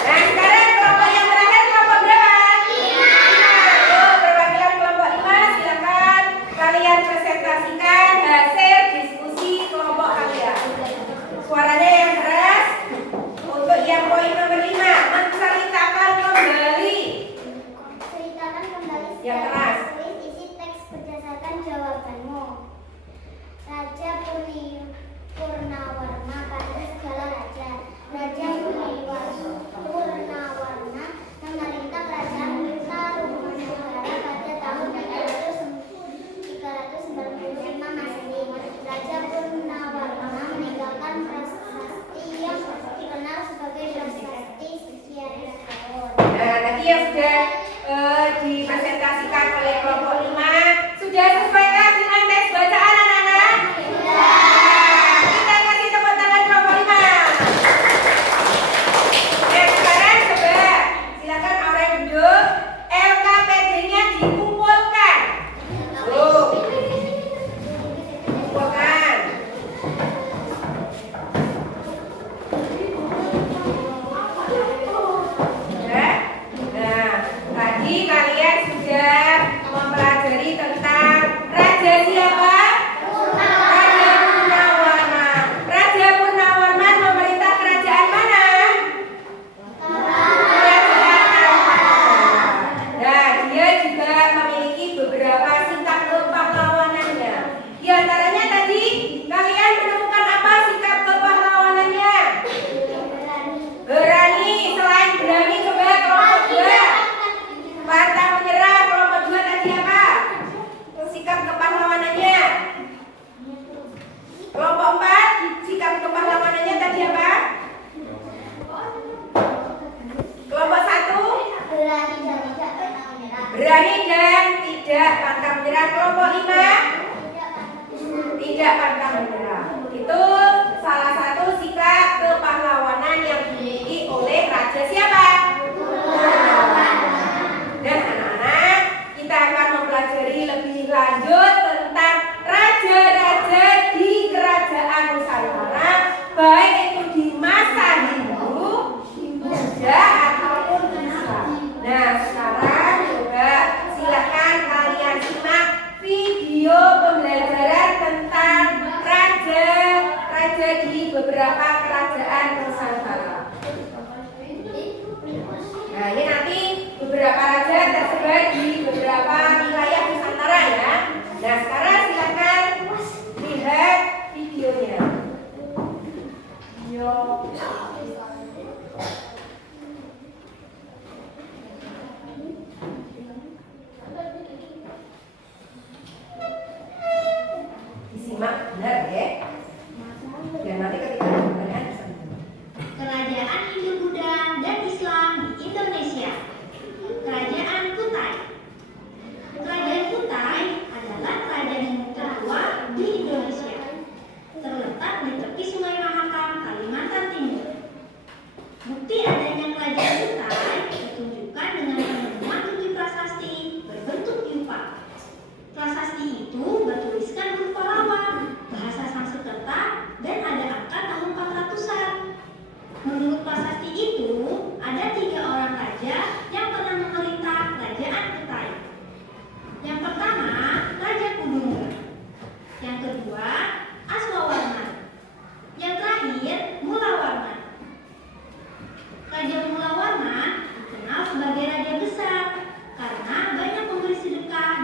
Nah sekarang kelompok yang terakhir kelompok berapa? 5. Perwakilan kelompok 5 silakan kalian presentasikan hasil diskusi kelompok kalian. Suaranya yang keras. Untuk yang poin nomor 5, menceritakan kembali. Ceritakan kembali Yang secara keras. tertulis isi teks berdasarkan jawabanmu. Raja Purnawarma pada segala raja. Raja Purnawarma memerintah kerajaan Tarumanegara pada tahun 395 Masehi. Raja Purnawarma meninggalkan prasasti yang dikenal sebagai prasasti Ciarutewi. Nah, tadi yang sudah dipresentasikan oleh kelompok 5 sudah sesuaikah dengan teks bacaan anak-anak? Nah, kita kasih tepuk tangan kelompok 5. Nah, sekarang coba silakan orang duduk. LKPD-nya dikumpulkan. Tuh, kumpulkan. Nah, tadi kalian sudah mempelajari tentang raja siapa? Raja Purnawarman. Raja Purnawarman memerintah kerajaan mana? Kerajaan Tarumanegara. Nah, dia juga memiliki beberapa sikap kepahlawanannya. Di antaranya tadi kalian menemukan apa sikap kepahlawanannya? Berani. Selain berani coba kelompok 2 pantang menyerah. Kelompok 2 tadi apa? Sikap kepahlawanannya. Kelompok 4 sikap kepahlawanannya tadi apa? Kelompok 1 berani dan tidak pantang menyerah. Kelompok 5 tidak pantang menyerah. Itu salah satu sikap kepahlawanan yang dimiliki oleh raja siapa? Dan anak-anak, kita akan mempelajari lebih lanjut tentang raja-raja di kerajaan Nusantara, baik itu di masa Hindu, Buddha ataupun Islam. Nah, sekarang coba silakan kalian simak video pembelajaran tentang raja-raja di beberapa kerajaan Nusantara. Nah, ini nanti beberapa raja tersebar di beberapa wilayah Nusantara ya. Nah, sekarang silakan lihat videonya. Disimak benar ya. Dan nanti ketika ada pertanyaan bisa dijawab. Kerajaan Hindu Buddha dan Islam di Indonesia. Kerajaan Kutai. Kerajaan Kutai adalah kerajaan yang tertua di Indonesia. Terletak di tepi Sungai Mahakam, Kalimantan Timur. Bukti adanya kerajaan Kutai ditunjukkan dengan penemuan 7 prasasti berbentuk yupa. Prasasti itu bertuliskan huruf Pallawa, bahasa Sanskerta, dan ada angka tahun 400-an. Menurut prasasti itu, ada 3 orang raja yang pernah memerintah kerajaan Kutai. Yang pertama, Raja Kudunga. Yang kedua, Aswawarman. Yang terakhir, Mulawarman. Raja Mulawarman dikenal sebagai raja besar karena banyak memberi sedekah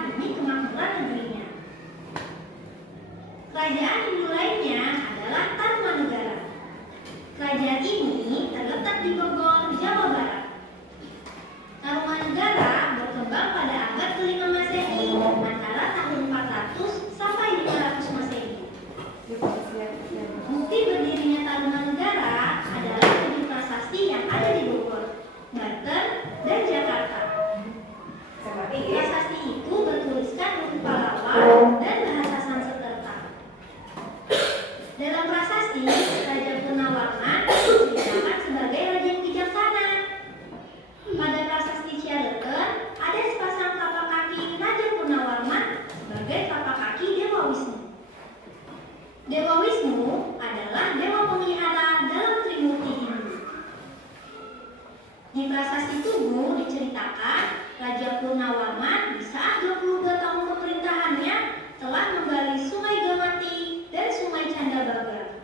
Di Prasasti Tugu diceritakan Raja Purnawarman di saat 22 tahun pemerintahannya telah menggali Sungai Gamati dan Sungai Candabaga.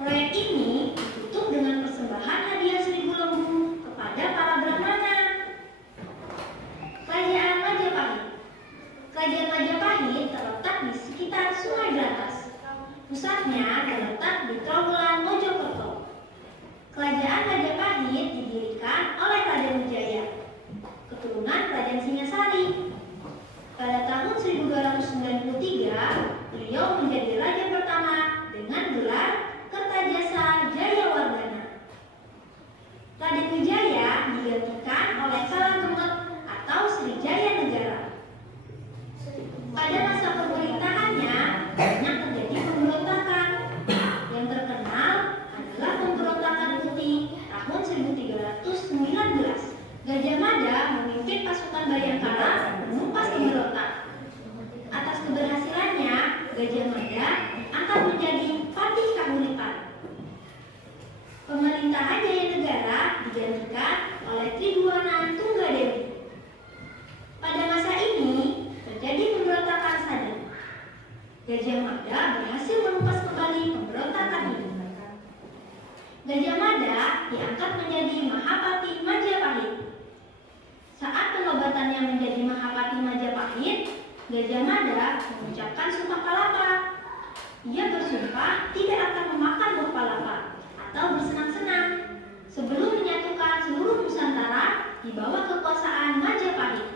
Proyek ini ditutup dengan persembahan hadiah 1000 lembu kepada para brahmana. Kerajaan Majapahit. Kerajaan Majapahit terletak di sekitar Sungai Berantas. Pusatnya terletak di Trawulan Mojokerto. Kerajaan Majapahit didirikan oleh Raden Wijaya, keturunan Kerajaan Singasari. Pada tahun 1293, beliau menjadi raja pertama dengan gelar Kertajasa Jayawardhana. Raden Wijaya digantikan oleh Kalagemet atau Srijaya Negara. Pada masa pemerintahannya banyak terjadi pemberontakan. Yang terkenal adalah pemberontakan Putih tahun 1319. Gajah Mada memimpin pasukan Bayangkara menumpas pemberontak. Atas keberhasilannya, Gajah Mada angkat menjadi Patih Kahuripan. Pemerintahan Jayanegara digantikan oleh Tribuana Tunggadewi. Pada masa ini terjadi pemberontakan Sadar. Gajah Mada berhasil menumpas kembali pemberontakan ini. Gajah Mada diangkat menjadi Mahapati Majapahit. Saat penobatannya menjadi Mahapati Majapahit, Gajah Mada mengucapkan sumpah palapa. Ia bersumpah tidak akan memakan buah palapa atau bersenang-senang sebelum menyatukan seluruh Nusantara di bawah kekuasaan Majapahit.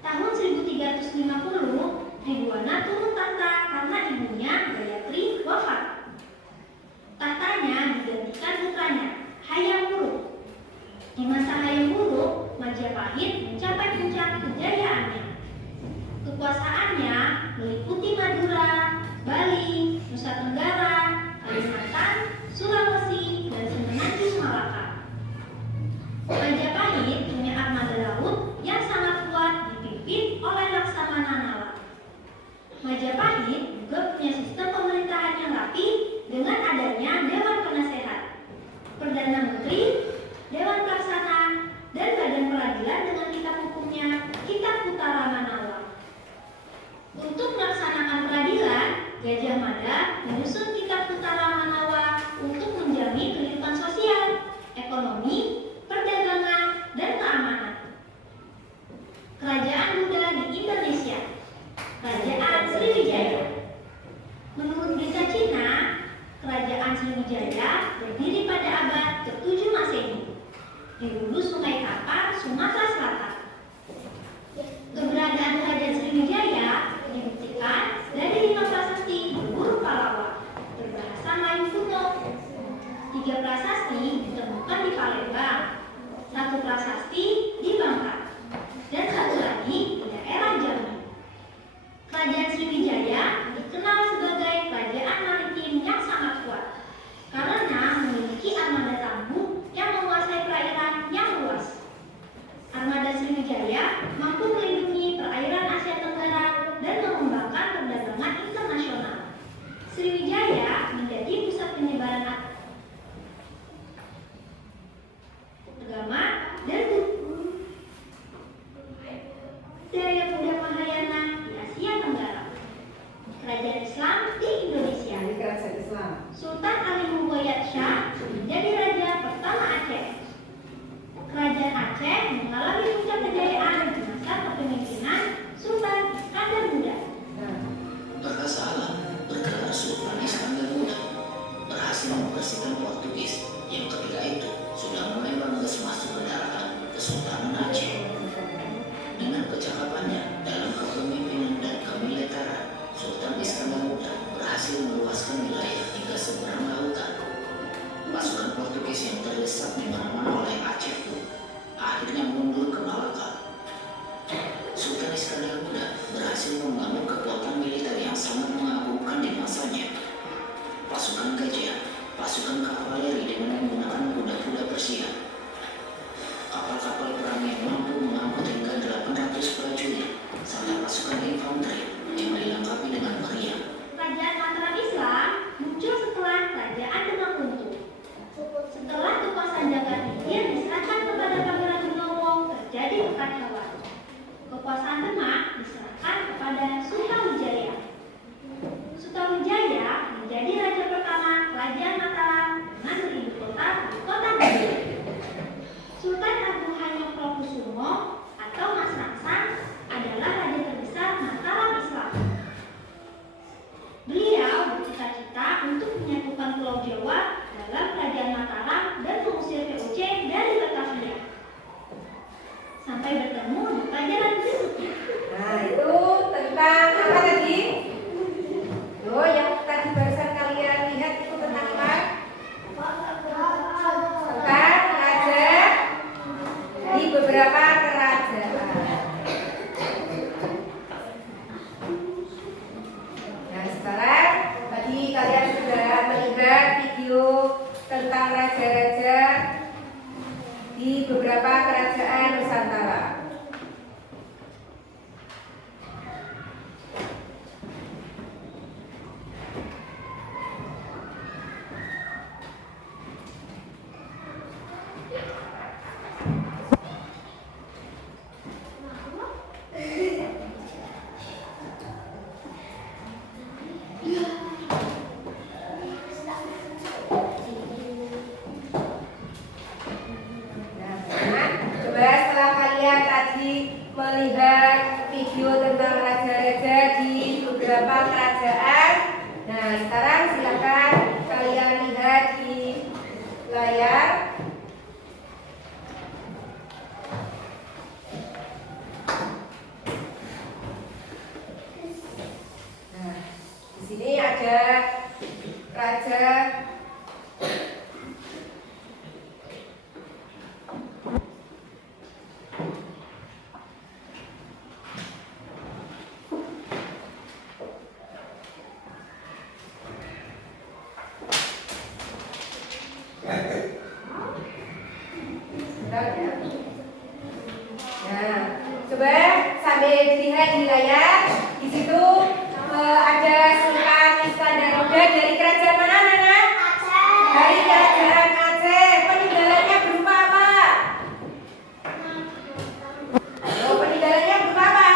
Tahun 1350, Tribuana turun tahta karena ibunya Gayatri wafat. Tahtanya digantikan putranya, Hayam Wuruk. Di masa Hayam Wuruk, Majapahit mencapai puncak kejayaannya. Kekuasaannya meliputi Madura, Bali, Nusa Tenggara, Kalimantan, Sulawesi, dan Semenanjung Malaka. Majapahit punya armada laut yang sangat kuat dipimpin oleh Laksamana Nala. Majapahit juga punya sistem pemerintahan yang rapi dengan adanya Dewan Penasehat, Perdana Menteri, Dewan Pelaksana, dan Badan Peradilan dengan kitab hukumnya Kitab Utara Manawa. Untuk melaksanakan peradilan, Gajah Mada menyusun Kitab Utara Manawa untuk menjamin kehidupan sosial, ekonomi, perdagangan, dan keamanan. Kerajaan Buddha di Indonesia. Kerajaan Sriwijaya. Menurut berita Cina, Kerajaan Sriwijaya berdiri pada abad ke-7 Masehi di hulu Sungai Kapuas, Sumatera Selatan. Keberadaan Kerajaan Sriwijaya dibuktikan dari 5 prasasti berburu Pahlawan berbahasa Melayu kuno. 3 prasasti ditemukan di Palembang, 1 prasasti di Bangka, dan 1 lagi di daerah Jambi. Kerajaan Sriwijaya dikenal sebagai kerajaan maritim yang sangat kuat karena memiliki armada tambu yang menguasai perairan yang luas. Armada Sriwijaya mampu melindungi perairan Asia Tenggara dan mengembangkan perdagangan internasional. Sriwijaya menjadi pusat penyebaran agama dan budaya Buddha Mahayana di Asia Tenggara. Kerajaan Islam di Indonesia. Kerajaan Islam. Sultan Ali Mubayyad Shah menjadi raja pertama Aceh. Kerajaan Aceh mengalami puncak kejayaan di masa kepemimpinan Sultan Iskandar Muda. Perkasa alam bergelar Sultan Iskandar Muda berhasil membersihkan Portugis yang ketika itu sudah mulai menerus masuk ke daratan Kesultanan Aceh. Dengan kecakapannya dalam kepemimpinan dan kemiliteran, Sultan Iskandar Muda berhasil meluaskan wilayah hingga seberang lautan. Pasukan Portugis yang terdesak di mana-mana oleh Aceh pun akhirnya mundur ke Malaka. Sultan Iskandar Muda berhasil membangun kekuatan militer yang sangat mengagumkan di masanya. Pasukan gajah, pasukan kavaleri dengan menggunakan kuda-kuda Persia, kapal-kapal perang yang mampu mengangkut hingga 800 prajurit, serta pasukan infanteri yang dilengkapi dengan meriam. Kerajaan Mataram Islam muncul setelah Kerajaan Demak runtuh. Setelah kekuasaan Jagatingkir beberapa kerajaan. Nah, sekarang tadi kalian sudah melihat video tentang raja-raja di beberapa kerajaan Nusantara. Coba setelah kalian tadi melihat video tentang raja-raja di beberapa kerajaan, nah sekarang silakan kalian lihat di layar. Nah, di sini ada raja. Nah, coba sambil dilihat di layar, di situ ada Sultan Iskandar Muda dari kerajaan mana, Nana? Dari kerajaan Aceh. Peninggalannya berupa apa? Oh, peninggalannya berupa apa?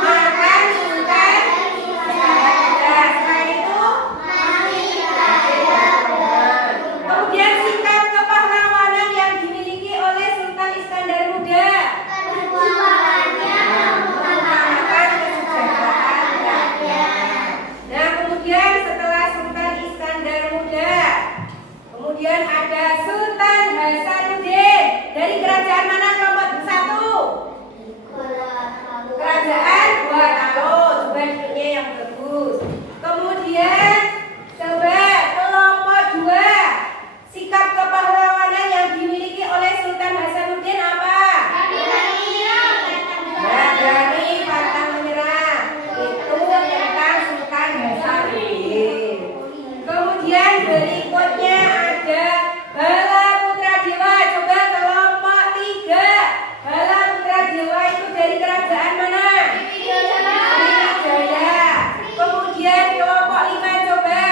Makam Sultan Iskandar Muda. Selain itu, kemudian sikap kepahlawanan yang dimiliki oleh Sultan Iskandar Muda. Nah, kemudian setelah Sultan Iskandar Muda, kemudian ada Sultan Hasanuddin dari kerajaan mana kelompok satu? Kerajaan Gorontalo. Coba duduknya yang bagus. Kemudian coba kelompok dua, sikap kepahlawanan yang dimiliki oleh Sultan Hasanuddin apa? Berani, pantang menyerah. Itu tentang Sultan Hasanuddin. Kemudian berikutnya ada Bala Putra Dewa. Coba kelompok tiga. Bala Putra Dewa itu dari kerajaan mana? Sriwijaya. Kemudian kelompok lima, coba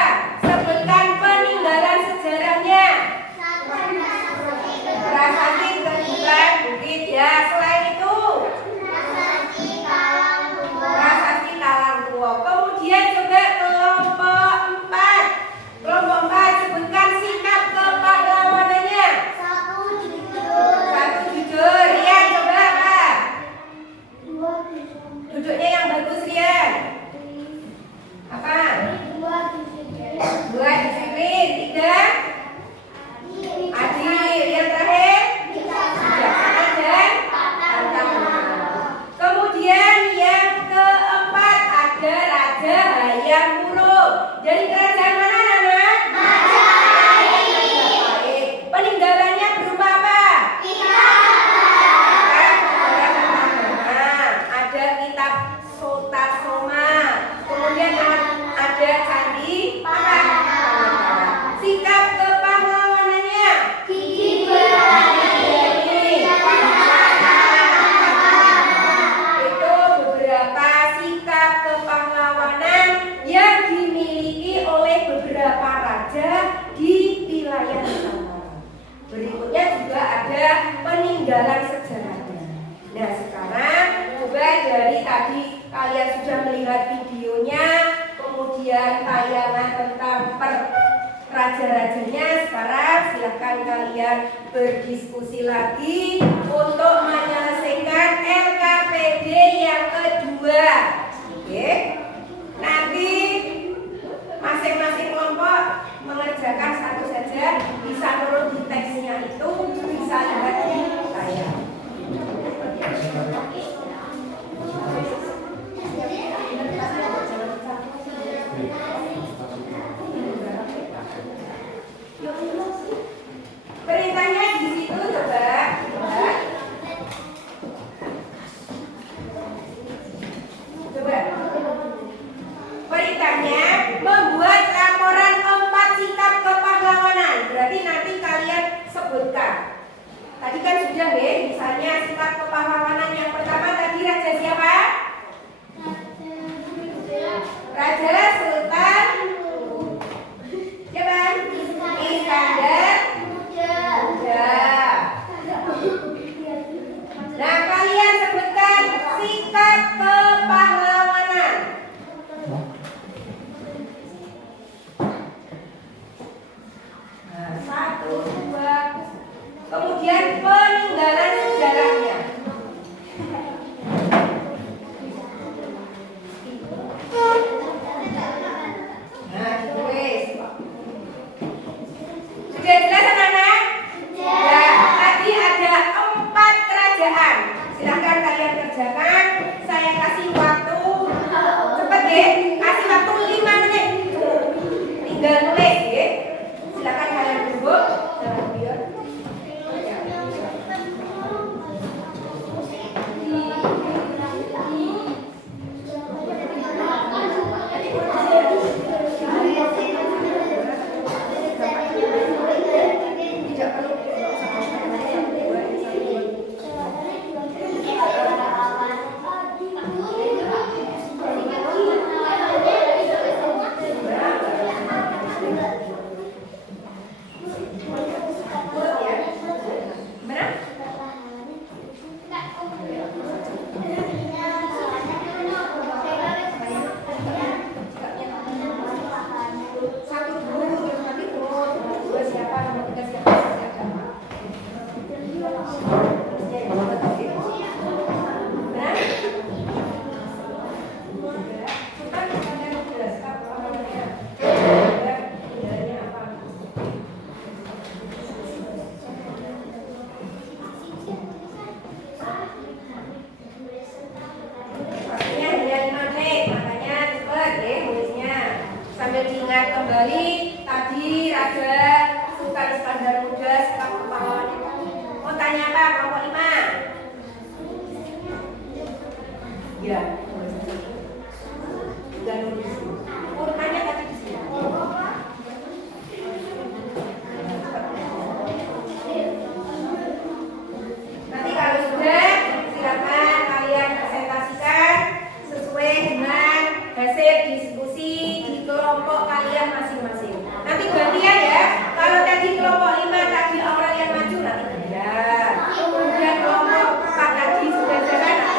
sebutkan peninggalan sejarahnya. Prasasti Kedudukan Bukit ya. Selain itu Prasasti Talang Tua. Kemudian coba kelompok empat. Kelompok empat, sebutkan sikap kepahlawanannya. Satu jujur. Rian, coba apa? Duduknya yang bagus, Rian. Apa? Dua disiplin. Tiga adil. Yang terakhir bijaksana dan pantang menyerah. Kemudian yang keempat ada Raja Hayam Wuruk dari kerajaan mana, Nana? Majapahit. Peninggalannya berupa apa? Ada kitab Sota Soma. Kemudian ada candi apa? Sikap kepahlawanannya itu beberapa sikap kepahlawanan yang dimiliki oleh beberapa raja di wilayah Nusantara. Berikutnya juga ada peninggalan sejarahnya. Nah, sekarang coba dari tadi kalian sudah melihat videonya, kemudian tayangan tentang raja-rajanya. Sekarang silahkan kalian berdiskusi lagi untuk menyelesaikan LKPD yang kedua. Oke? Nanti masing-masing kelompok mengerjakan satu saja, bisa turun di teksnya itu, bisa lihat di layar. Perintahnya di situ coba. Tadi kan sudah ya, misalnya sifat kepahlawanan yang pertama tadi raja siapa? Raja Sultan siapa? Iskandar Muda. Nah, kalian sebutkan sikap kepahlawanan. Nah, 1, 2. Kemudian peninggalan sejarahnya. Nah, ditulis. Sudah jelas anak-anak? Ya, tadi ada 4 kerajaan. Silahkan kalian kerjakan. Saya kasih waktu. Cepat ya, kasih waktu 5 menit. Tinggal nulis ya. Silahkan kalian duduk. Jangan biar. Sambil diingat kembali tadi Raja Sultan Iskandar Muda sikap kepahlawanan. Mau tanya apa? Kelompok 5. Ya. Dan urutannya tadi di sini. Nanti kalau sudah silakan kalian presentasikan sesuai dengan hasil diskusi di kelompok kalian masing-masing. Nanti gantian ya. Kalau tadi kelompok 5 tadi orang yang maju nanti gantian. Kemudian kelompok 4 tadi sudah jalan.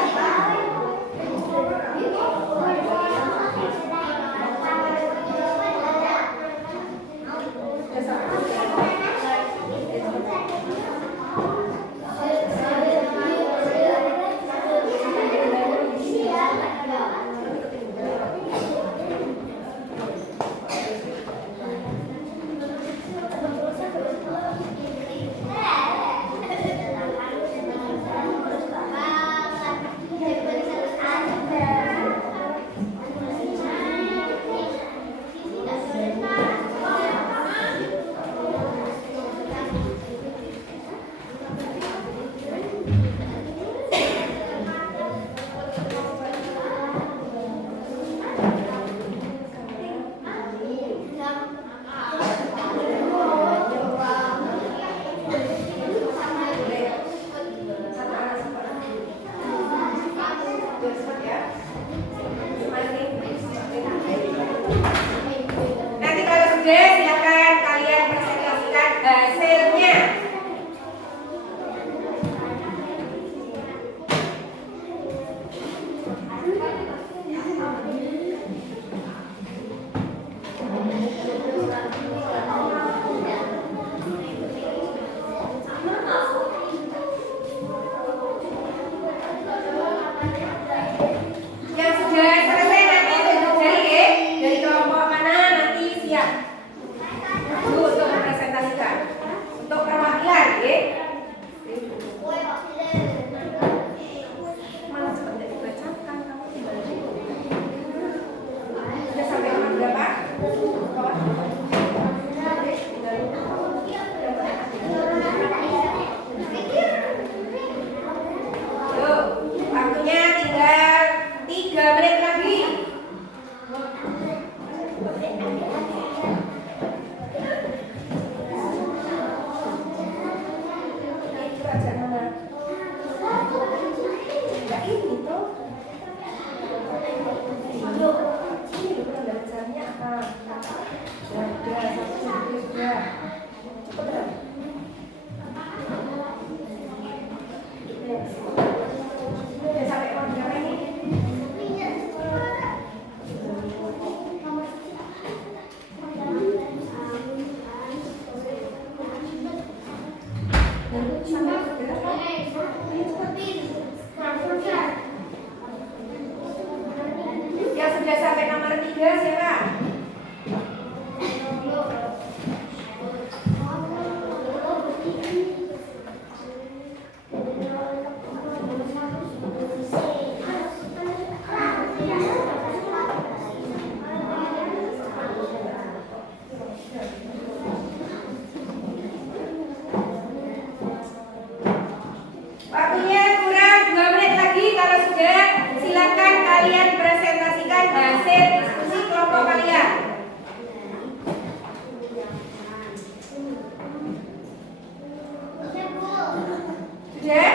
Nanti kalau sudah silakan kalian presentasikan hasilnya. Yang sudah selesai nanti tunjuk jari ya. Dari kelompok mana nanti siap untuk mempresentasikan. Untuk perwakilan ya. Malah seperti dibacakan kamu tinggal sudah sampai nomor berapa? Yuk, waktunya tinggal 3 menit lagi. hasil diskusi kelompok kalian. Sudah?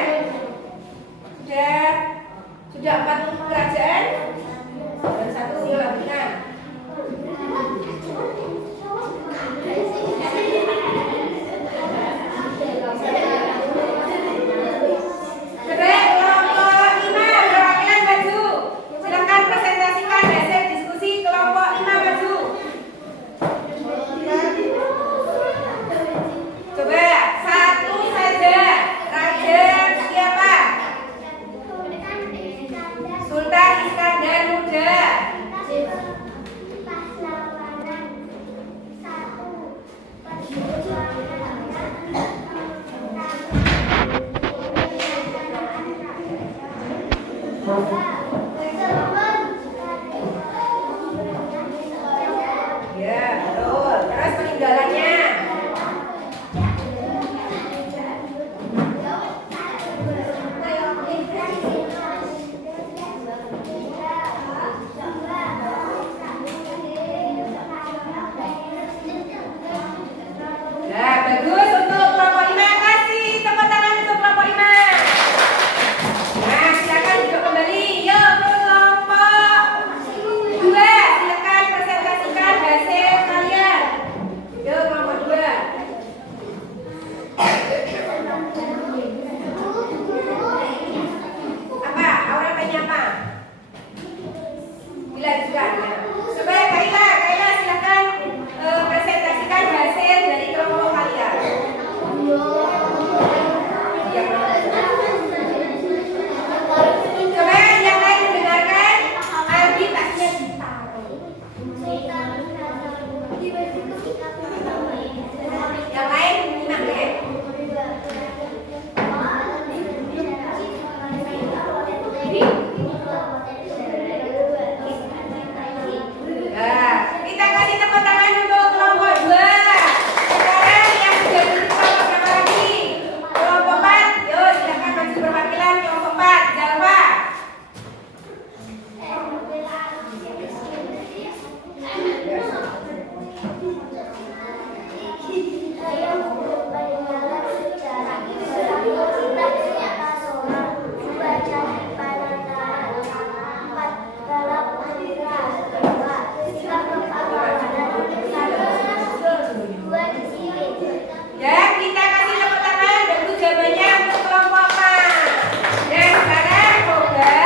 Sudah 40 kerajaan dan 1 wilayah. Ya, betul. Terus peninggalannya. Nah, bagus untuk kelompok 5. Kasih tepuk tangan untuk kelompok 5. Nah, silakan duduk kembali. Yuk, kelompok 2. Silakan presentasikan hasil kalian. Yuk, kelompok 2. Apa? Aura tanya apa? Bila juga. Ya. Coba Kaila silakan presentasikan hasil dari kelompok kalian. Coba yang lain mendengarkan. Aldi tasnya ditaruh. Yang lain nyimak ya. Nah, kita kasih tepuk tangan untuk kelompok 2. Sekarang yang sudah duduk kelompok berapa lagi? Kelompok 4. Yuk, silakan maju perwakilan kelompok 4. Jalva. Ya, kita kasih tepuk tangan dan jawabannya untuk kelompok 4. Dan sekarang coba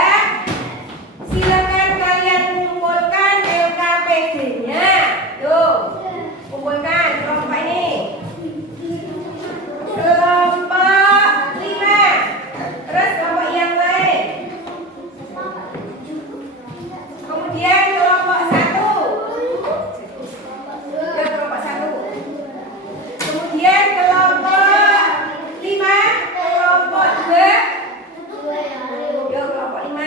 silakan kalian kumpulkan LKPD-nya. Tuh, kumpulkan kelompok ini. Kelompok 5. Terus kelompok yang lain. Kemudian kelompok 1. Ya, kelompok 1. Kemudian kelompok 5, kelompok 2. Yuk, kelompok 5.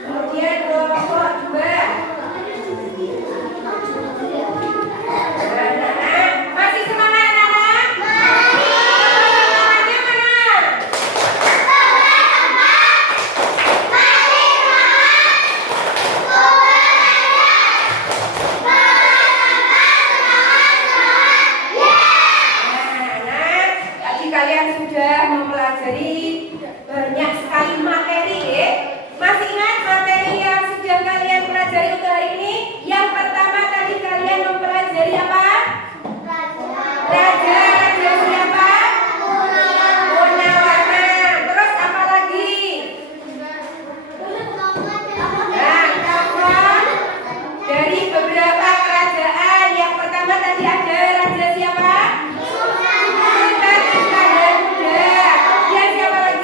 Kemudian kelompok 2. Anak-anak, masih semangat anak-anak? Semangatnya mana? Anak-anak, tadi kalian sudah mempelajari banyak sekali materi ya. Masih ingat materi yang sudah kalian pelajari untuk hari ini? Yang pertama tadi kalian mempelajari apa? Raja siapa? Gunawarna. Terus apa lagi? Nah, tokoh dari beberapa kerajaan. Yang pertama tadi ada raja siapa? Sultan Iskandar Muda. Kemudian siapa lagi?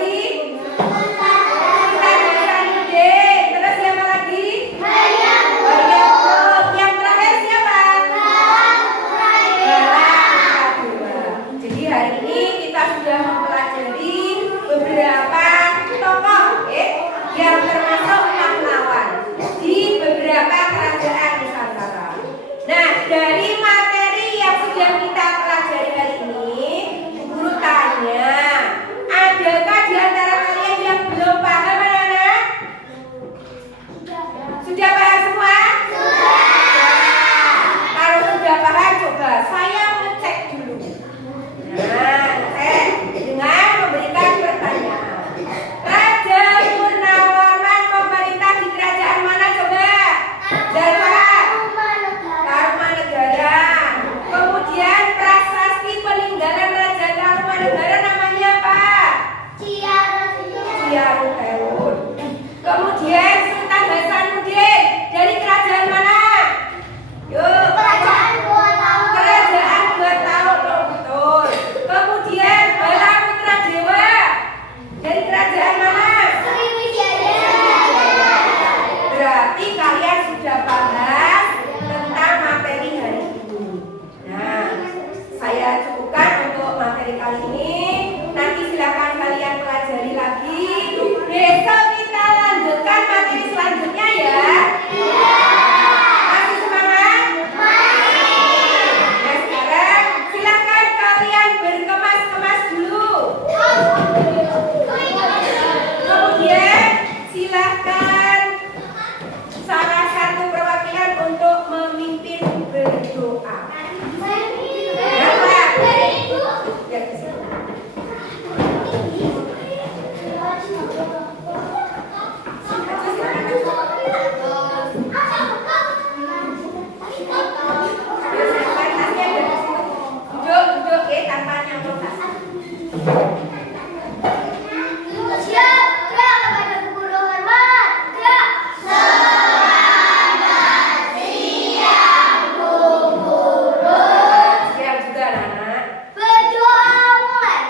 materi kali ini. Nanti silakan kalian pelajari lagi. Besok kita lanjutkan materi selanjutnya ya. Masih semangat? Nah sekarang silakan kalian berkemas-kemas dulu. Kemudian silakan salah satu perwakilan untuk memimpin berdoa. Ya, ke situ. Duduk ya tanpa nyamuk tas. Siap, gerak kepada guru hormat. Gerak. Siap juga anak-anak. Berdoa mulai.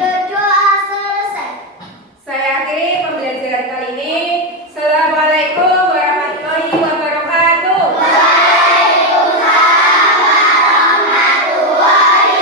Berdoa selesai. Saya akhiri pembelajaran kali ini.